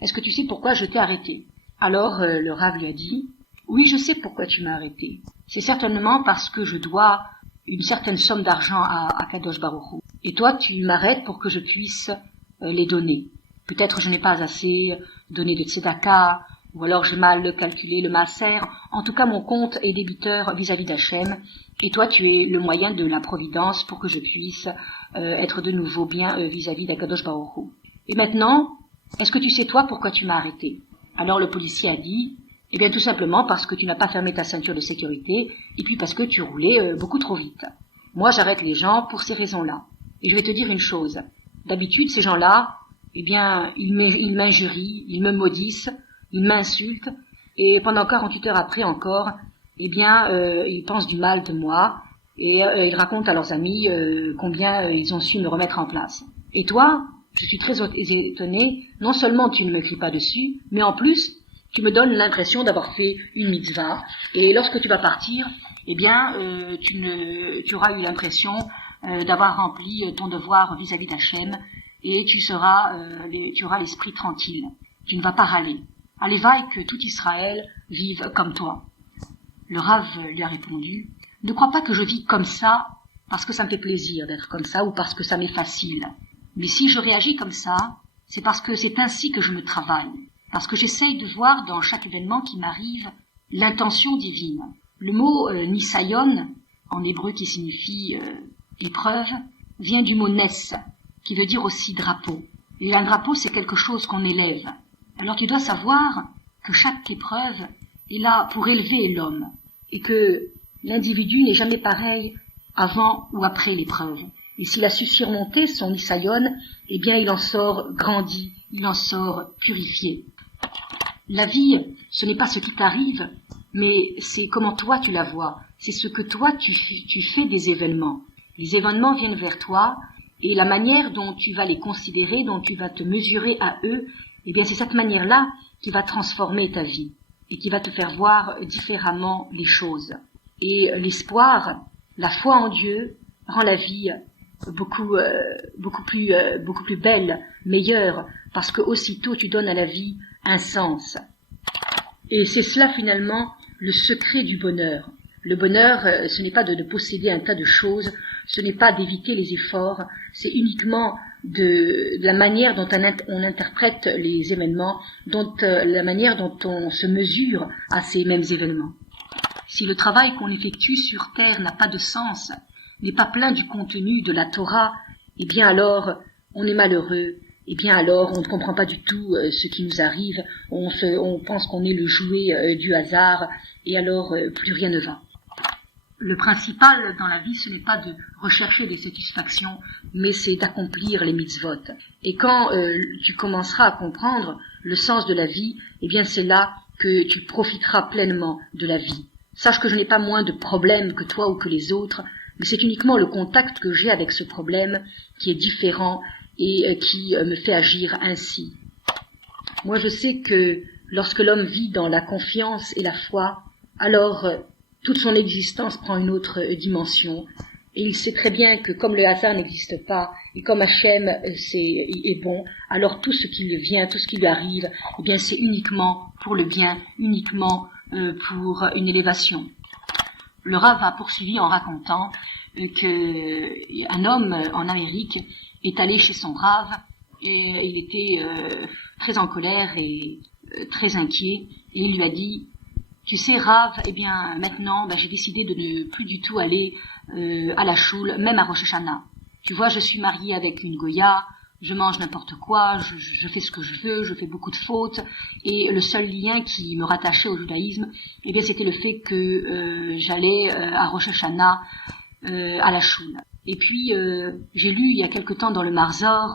est-ce que tu sais pourquoi je t'ai arrêté ? » Alors le Rav lui a dit « Oui, je sais pourquoi tu m'as arrêté. C'est certainement parce que je dois une certaine somme d'argent à Kadosh Baruch Hu. Et toi, tu m'arrêtes pour que je puisse les donner. Peut-être je n'ai pas assez donné de tzedaka, ou alors j'ai mal calculé le maaser. En tout cas, mon compte est débiteur vis-à-vis d'Hachem. Et toi, tu es le moyen de la providence pour que je puisse être de nouveau bien vis-à-vis d'Akadosh Baruch Hu. Et maintenant, est-ce que tu sais toi pourquoi tu m'as arrêté ? Alors le policier a dit, eh bien tout simplement parce que tu n'as pas fermé ta ceinture de sécurité, et puis parce que tu roulais beaucoup trop vite. Moi, j'arrête les gens pour ces raisons-là. Et je vais te dire une chose. D'habitude, ces gens-là, eh bien, ils m'injurient, ils me maudissent, ils m'insultent, et pendant 48 heures après encore, eh bien, ils pensent du mal de moi, et ils racontent à leurs amis combien ils ont su me remettre en place. Et toi, je suis très étonnée, non seulement tu ne me cries pas dessus, mais en plus, tu me donnes l'impression d'avoir fait une mitzvah, et lorsque tu vas partir, eh bien, tu auras eu l'impression d'avoir rempli ton devoir vis-à-vis d'Hachem, et tu auras l'esprit tranquille. Tu ne vas pas râler. Allez, va et que tout Israël vive comme toi. Le Rav lui a répondu, ne crois pas que je vis comme ça parce que ça me fait plaisir d'être comme ça ou parce que ça m'est facile. Mais si je réagis comme ça, c'est parce que c'est ainsi que je me travaille. Parce que j'essaye de voir dans chaque événement qui m'arrive l'intention divine. Le mot nisayon, en hébreu qui signifie épreuve, vient du mot nes, qui veut dire aussi drapeau. Et un drapeau, c'est quelque chose qu'on élève. Alors tu dois savoir que chaque épreuve est là pour élever l'homme, et que l'individu n'est jamais pareil avant ou après l'épreuve. Et s'il a su surmonter son nisayon, eh bien il en sort grandi, il en sort purifié. La vie, ce n'est pas ce qui t'arrive, mais c'est comment toi tu la vois. C'est ce que toi tu fais des événements. Les événements viennent vers toi, et la manière dont tu vas les considérer, dont tu vas te mesurer à eux, eh bien c'est cette manière-là qui va transformer ta vie et qui va te faire voir différemment les choses. Et l'espoir, la foi en Dieu rend la vie beaucoup plus belle, meilleure, parce que aussitôt tu donnes à la vie un sens. Et c'est cela finalement le secret du bonheur. Le bonheur, ce n'est pas de posséder un tas de choses, ce n'est pas d'éviter les efforts, c'est uniquement de la manière dont on interprète les événements, la manière dont on se mesure à ces mêmes événements. Si le travail qu'on effectue sur terre n'a pas de sens, n'est pas plein du contenu de la Torah, eh bien alors on est malheureux, eh bien alors on ne comprend pas du tout ce qui nous arrive, on pense qu'on est le jouet du hasard, et alors plus rien ne va. Le principal dans la vie, ce n'est pas de rechercher des satisfactions, mais c'est d'accomplir les mitzvot. Et quand tu commenceras à comprendre le sens de la vie, eh bien c'est là que tu profiteras pleinement de la vie. Sache que je n'ai pas moins de problèmes que toi ou que les autres, mais c'est uniquement le contact que j'ai avec ce problème qui est différent et qui me fait agir ainsi. Moi je sais que lorsque l'homme vit dans la confiance et la foi, alors toute son existence prend une autre dimension, et il sait très bien que comme le hasard n'existe pas, et comme Hachem est bon, alors tout ce qui lui vient, tout ce qui lui arrive, eh bien c'est uniquement pour le bien, uniquement pour une élévation. Le Rav a poursuivi en racontant qu'un homme en Amérique est allé chez son Rav, et il était très en colère et très inquiet, et il lui a dit: tu sais, Rav, eh bien, maintenant, j'ai décidé de ne plus du tout aller à la choule, même à Rosh Hashanah. Tu vois, je suis mariée avec une Goya, je mange n'importe quoi, je fais ce que je veux, je fais beaucoup de fautes, et le seul lien qui me rattachait au judaïsme, eh bien, c'était le fait que j'allais à Rosh Hashanah à la choule. Et puis, j'ai lu il y a quelque temps dans le Marzor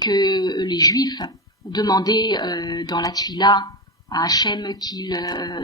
que les Juifs demandaient dans la Tfila à Hachem qu'il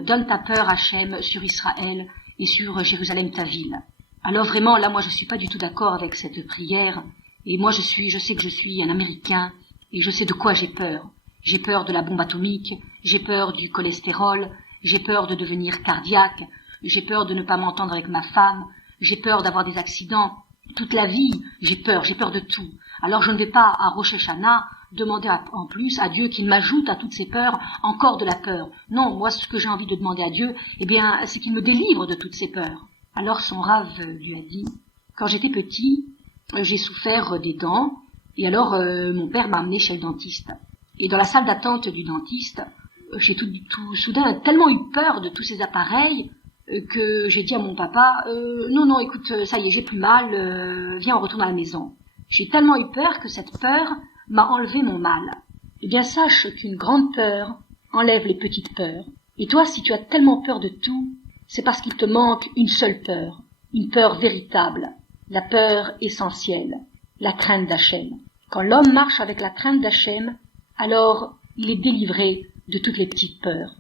donne ta peur, Hachem, sur Israël et sur Jérusalem, ta ville. Alors vraiment, là, moi, je suis pas du tout d'accord avec cette prière. Et moi, je sais que je suis un Américain et je sais de quoi j'ai peur. J'ai peur de la bombe atomique, j'ai peur du cholestérol, j'ai peur de devenir cardiaque, j'ai peur de ne pas m'entendre avec ma femme, j'ai peur d'avoir des accidents. Toute la vie, j'ai peur de tout. Alors je ne vais pas à Rosh Hashanah demander en plus à Dieu qu'il m'ajoute à toutes ces peurs encore de la peur. Non, moi ce que j'ai envie de demander à Dieu, eh bien, c'est qu'il me délivre de toutes ces peurs. Alors son Rav lui a dit: quand j'étais petit, j'ai souffert des dents, et alors mon père m'a amené chez le dentiste. Et dans la salle d'attente du dentiste, j'ai tout soudain tellement eu peur de tous ces appareils que j'ai dit à mon papa: non, écoute, ça y est, j'ai plus mal, viens, on retourne à la maison. J'ai tellement eu peur que cette peur m'a enlevé mon mal. Eh bien, sache qu'une grande peur enlève les petites peurs. Et toi, si tu as tellement peur de tout, c'est parce qu'il te manque une seule peur, une peur véritable, la peur essentielle, la crainte d'Hachem. Quand l'homme marche avec la crainte d'Hachem, alors il est délivré de toutes les petites peurs.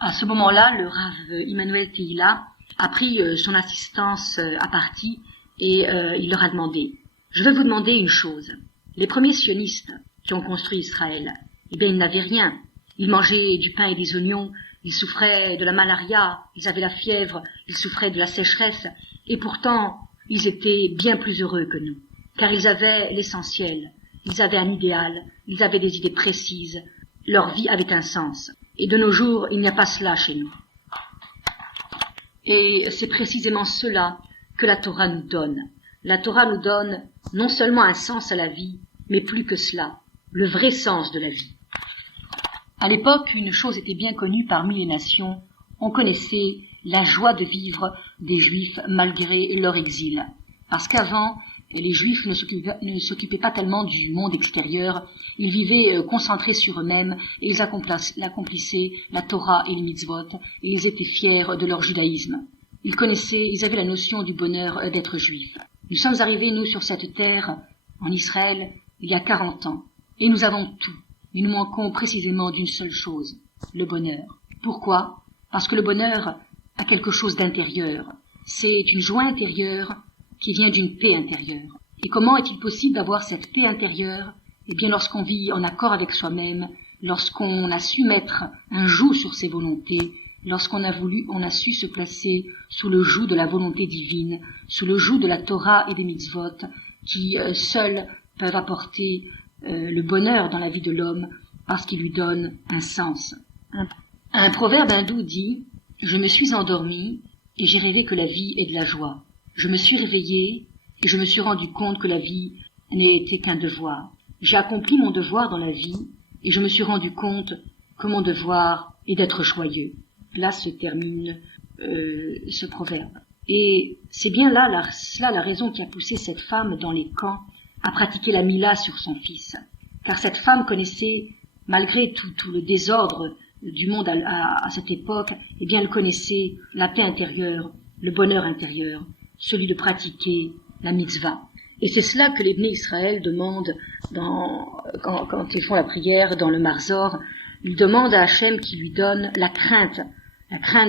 À ce moment-là, le Rav Immanuel Tehila a pris son assistance à partie et il leur a demandé: je veux vous demander une chose. Les premiers sionistes qui ont construit Israël, eh bien, ils n'avaient rien. Ils mangeaient du pain et des oignons, ils souffraient de la malaria, ils avaient la fièvre, ils souffraient de la sécheresse, et pourtant, ils étaient bien plus heureux que nous, car ils avaient l'essentiel, ils avaient un idéal, ils avaient des idées précises, leur vie avait un sens. Et de nos jours, il n'y a pas cela chez nous. Et c'est précisément cela que la Torah nous donne. La Torah nous donne non seulement un sens à la vie, mais plus que cela, le vrai sens de la vie. À l'époque, une chose était bien connue parmi les nations, on connaissait la joie de vivre des Juifs malgré leur exil. Parce qu'avant, les Juifs ne s'occupaient pas tellement du monde extérieur, ils vivaient concentrés sur eux-mêmes et ils accomplissaient la Torah et les mitzvot et ils étaient fiers de leur judaïsme. Ils avaient la notion du bonheur d'être juifs. Nous sommes arrivés, nous, sur cette terre, en Israël, il y a 40 ans, et nous avons tout, mais nous manquons précisément d'une seule chose, le bonheur. Pourquoi? Parce que le bonheur a quelque chose d'intérieur. C'est une joie intérieure qui vient d'une paix intérieure. Et comment est-il possible d'avoir cette paix intérieure? Eh bien, lorsqu'on vit en accord avec soi-même, lorsqu'on a su mettre un joug sur ses volontés, lorsqu'on a su se placer sous le joug de la volonté divine, sous le joug de la Torah et des mitzvot, qui seuls peuvent apporter le bonheur dans la vie de l'homme, parce qu'ils lui donnent un sens. Un proverbe hindou dit « Je me suis endormi et j'ai rêvé que la vie est de la joie. Je me suis réveillé et je me suis rendu compte que la vie n'était qu'un devoir. J'ai accompli mon devoir dans la vie et je me suis rendu compte que mon devoir est d'être joyeux. » Là se termine ce proverbe. Et c'est bien là la raison qui a poussé cette femme dans les camps à pratiquer la mila sur son fils. Car cette femme connaissait, malgré tout le désordre du monde à cette époque, eh bien elle connaissait la paix intérieure, le bonheur intérieur, celui de pratiquer la mitzvah. Et c'est cela que les Bnei Israël demandent quand ils font la prière dans le Marzor. Ils demandent à Hachem qui lui donne la crainte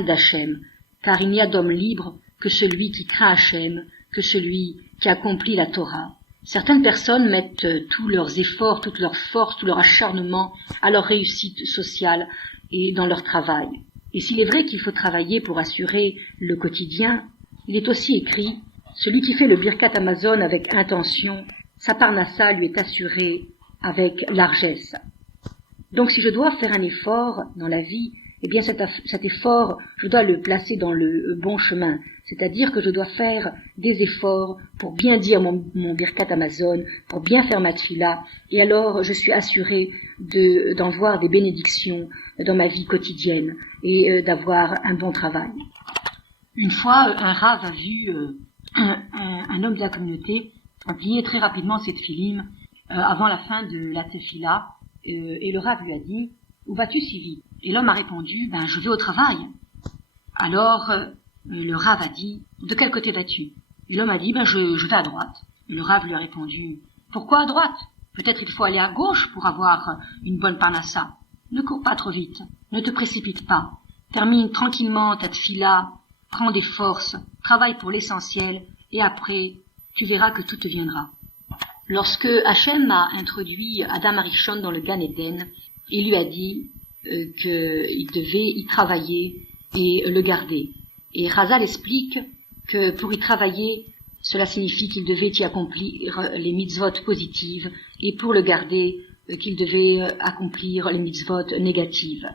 d'Hachem, car il n'y a d'homme libre que celui qui craint Hachem, que celui qui accomplit la Torah. Certaines personnes mettent tous leurs efforts, toute leur force, tout leur acharnement à leur réussite sociale et dans leur travail. Et s'il est vrai qu'il faut travailler pour assurer le quotidien, il est aussi écrit « Celui qui fait le Birkat Hamazon avec intention, sa parnassa lui est assurée avec largesse. » Donc si je dois faire un effort dans la vie, eh bien cet effort, je dois le placer dans le bon chemin. C'est-à-dire que je dois faire des efforts pour bien dire mon Birkat Hamazon, pour bien faire ma tfila, et alors je suis assuré d'en voir des bénédictions dans ma vie quotidienne et d'avoir un bon travail. Une fois, un rav a vu un homme de la communauté plier très rapidement ses tfilim avant la fin de la tefila, et le rav lui a dit « Où vas-tu si vite ?» Et l'homme a répondu « Je vais au travail. » Alors le rav a dit « De quel côté vas-tu » Et l'homme a dit « Je vais à droite. » Et le rav lui a répondu « Pourquoi à droite ? Peut-être il faut aller à gauche pour avoir une bonne parnassa. Ne cours pas trop vite, ne te précipite pas. Termine tranquillement ta tfila, prends des forces, travaille pour l'essentiel, et après, tu verras que tout te viendra. » Lorsque Hachem a introduit Adam Arishon dans le Gan Eden, il lui a dit qu'il devait y travailler et le garder. Et Chazal explique que pour y travailler, cela signifie qu'il devait y accomplir les mitzvot positives, et pour le garder, qu'il devait accomplir les mitzvot négatives.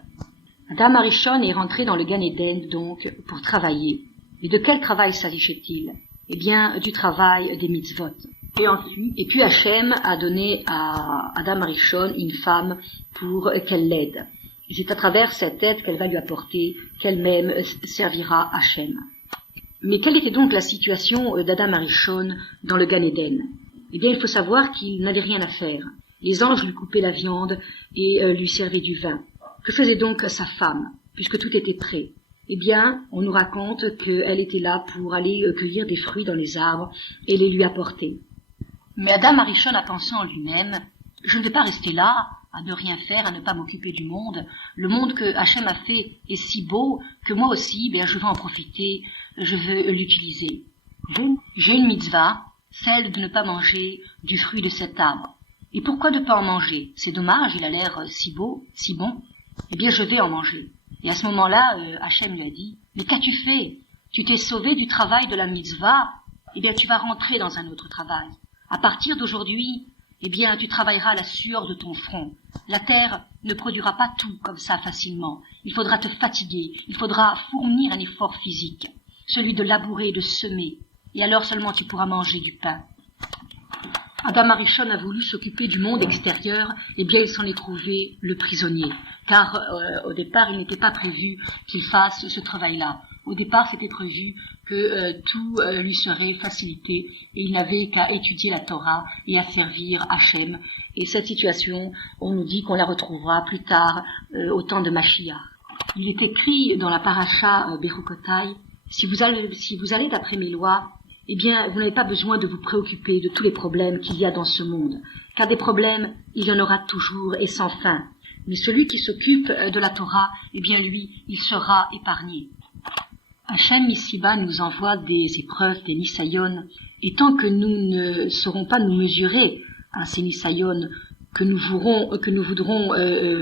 Adam Arishon est rentré dans le Gan Eden donc pour travailler. Et de quel travail s'agissait-il ? Eh bien, du travail des mitzvot. Et puis Hachem a donné à Adam Arishon une femme pour qu'elle l'aide. Et c'est à travers cette aide qu'elle va lui apporter qu'elle-même servira Hachem. Mais quelle était donc la situation d'Adam Arishon dans le Gan Eden ? Eh bien, il faut savoir qu'il n'avait rien à faire. Les anges lui coupaient la viande et lui servaient du vin. Que faisait donc sa femme, puisque tout était prêt ? Eh bien, on nous raconte qu'elle était là pour aller cueillir des fruits dans les arbres et les lui apporter. Mais Adam Arishon a pensé en lui-même, je ne vais pas rester là, à ne rien faire, à ne pas m'occuper du monde. Le monde que Hachem a fait est si beau que moi aussi, je veux en profiter, je veux l'utiliser. J'ai une mitzvah, celle de ne pas manger du fruit de cet arbre. Et pourquoi ne pas en manger ? C'est dommage, il a l'air si beau, si bon. Eh bien, je vais en manger. Et à ce moment-là, Hachem lui a dit, mais qu'as-tu fait ? Tu t'es sauvé du travail de la mitzvah, eh bien, tu vas rentrer dans un autre travail. À partir d'aujourd'hui, eh bien, tu travailleras la sueur de ton front. La terre ne produira pas tout comme ça facilement. Il faudra te fatiguer, il faudra fournir un effort physique, celui de labourer, de semer. Et alors seulement tu pourras manger du pain. Adam Arishon a voulu s'occuper du monde extérieur, eh bien, il s'en est trouvé le prisonnier. Car au départ, il n'était pas prévu qu'il fasse ce travail-là. Au départ, c'était prévu que tout lui serait facilité et il n'avait qu'à étudier la Torah et à servir Hachem. Et cette situation, on nous dit qu'on la retrouvera plus tard au temps de Mashiach. Il est écrit dans la paracha Bechukotai, si vous allez d'après mes lois, eh bien, vous n'avez pas besoin de vous préoccuper de tous les problèmes qu'il y a dans ce monde. Car des problèmes, il y en aura toujours et sans fin. Mais celui qui s'occupe de la Torah, eh bien lui, il sera épargné. Hachem ici-bas nous envoie des épreuves, des nisayon, et tant que nous ne saurons pas nous mesurer à ces nisayon que nous voudrons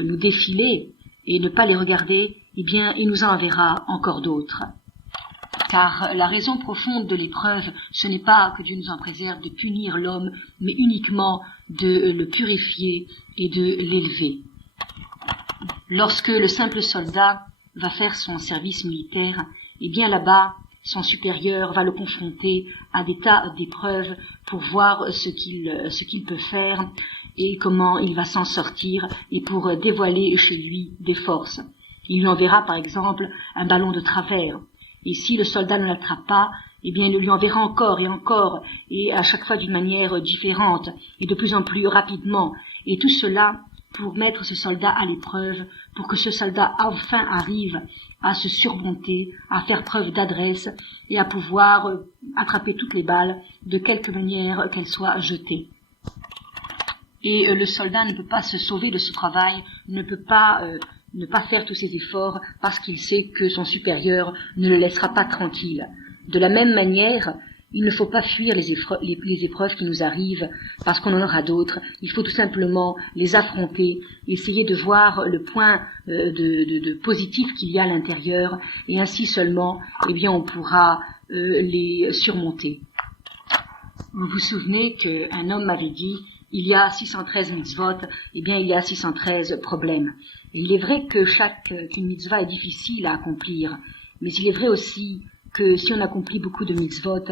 nous défiler et ne pas les regarder, eh bien, il nous en enverra encore d'autres. Car la raison profonde de l'épreuve, ce n'est pas que Dieu nous en préserve de punir l'homme, mais uniquement de le purifier et de l'élever. Lorsque le simple soldat va faire son service militaire, eh bien là-bas, son supérieur va le confronter à des tas d'épreuves pour voir ce qu'il peut faire et comment il va s'en sortir et pour dévoiler chez lui des forces. Il lui enverra par exemple un ballon de travers. Et si le soldat ne l'attrape pas, eh bien, il le lui enverra encore, et à chaque fois d'une manière différente, et de plus en plus rapidement. Et tout cela pour mettre ce soldat à l'épreuve, pour que ce soldat enfin arrive à se surmonter, à faire preuve d'adresse, et à pouvoir attraper toutes les balles, de quelque manière qu'elles soient jetées. Et le soldat ne peut pas se sauver de ce travail, ne peut pas ne pas faire tous ses efforts parce qu'il sait que son supérieur ne le laissera pas tranquille. De la même manière, il ne faut pas fuir les épreuves qui nous arrivent parce qu'on en aura d'autres. Il faut tout simplement les affronter, essayer de voir le point de positif qu'il y a à l'intérieur et ainsi seulement, eh bien, on pourra les surmonter. Vous vous souvenez qu'un homme m'avait dit il y a 613 mitzvot, eh bien il y a 613 problèmes. Et il est vrai qu'une mitzvah est difficile à accomplir, mais il est vrai aussi que si on accomplit beaucoup de mitzvot,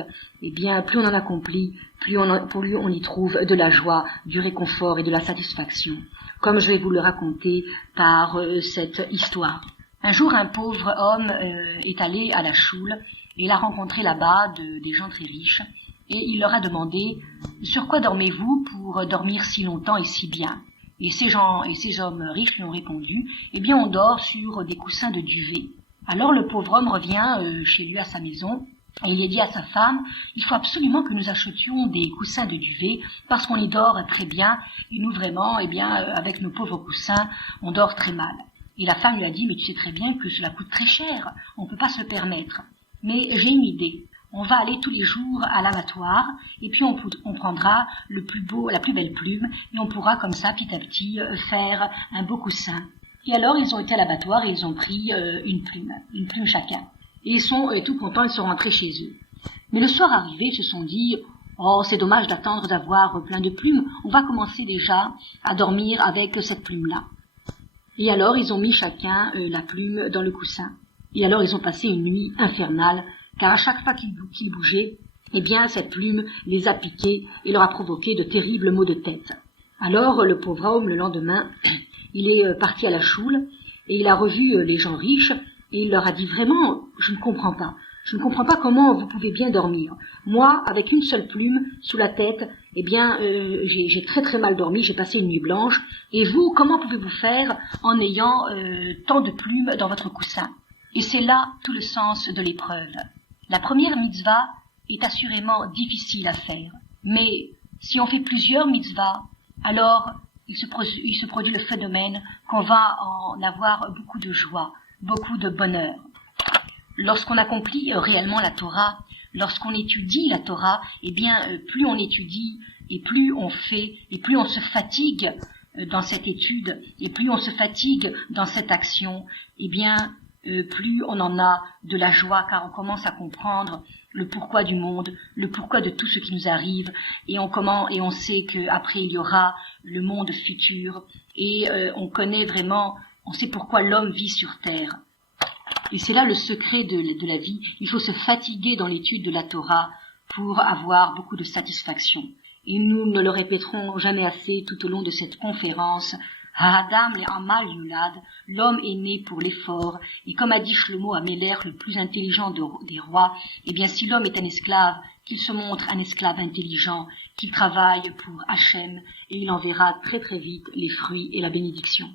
eh bien plus on en accomplit, plus on y trouve de la joie, du réconfort et de la satisfaction. Comme je vais vous le raconter par cette histoire. Un jour, un pauvre homme est allé à la choule et il a rencontré là-bas des gens très riches. Et il leur a demandé « Sur quoi dormez-vous pour dormir si longtemps et si bien ?» Et ces hommes riches lui ont répondu « Eh bien, on dort sur des coussins de duvet. » Alors le pauvre homme revient chez lui à sa maison et il a dit à sa femme « Il faut absolument que nous achetions des coussins de duvet parce qu'on y dort très bien et nous vraiment, eh bien, avec nos pauvres coussins, on dort très mal. » Et la femme lui a dit « Mais tu sais très bien que cela coûte très cher, on ne peut pas se le permettre. Mais j'ai une idée. » On va aller tous les jours à l'abattoir et puis on prendra la plus belle plume et on pourra comme ça petit à petit faire un beau coussin. Et alors ils ont été à l'abattoir et ils ont pris une plume chacun. Et ils sont tout contents, ils sont rentrés chez eux. Mais le soir arrivé, ils se sont dit « Oh, c'est dommage d'attendre d'avoir plein de plumes, on va commencer déjà à dormir avec cette plume-là. » Et alors ils ont mis chacun la plume dans le coussin. Et alors ils ont passé une nuit infernale, car à chaque fois qu'ils bougeaient, eh bien, cette plume les a piqués et leur a provoqué de terribles maux de tête. Alors, le pauvre homme, le lendemain, il est parti à la choule et il a revu les gens riches et il leur a dit vraiment, je ne comprends pas comment vous pouvez bien dormir. Moi, avec une seule plume sous la tête, eh bien, j'ai très très mal dormi, j'ai passé une nuit blanche. Et vous, comment pouvez-vous faire en ayant tant de plumes dans votre coussin? Et c'est là tout le sens de l'épreuve. La première mitzvah est assurément difficile à faire, mais si on fait plusieurs mitzvahs, alors il se produit le phénomène qu'on va en avoir beaucoup de joie, beaucoup de bonheur. Lorsqu'on accomplit réellement la Torah, lorsqu'on étudie la Torah, eh bien plus on étudie et plus on fait et plus on se fatigue dans cette étude et plus on se fatigue dans cette action, eh bien plus on en a de la joie car on commence à comprendre le pourquoi du monde, le pourquoi de tout ce qui nous arrive et on sait qu'après il y aura le monde futur et on sait pourquoi l'homme vit sur terre. Et c'est là le secret de la vie. Il faut se fatiguer dans l'étude de la Torah pour avoir beaucoup de satisfaction. Et nous ne le répéterons jamais assez tout au long de cette conférence. Ha'adam le'amal yulad, l'homme est né pour l'effort, et comme a dit Shlomo Améler, le plus intelligent des rois, eh bien si l'homme est un esclave, qu'il se montre un esclave intelligent, qu'il travaille pour Hachem, et il en verra très très vite les fruits et la bénédiction.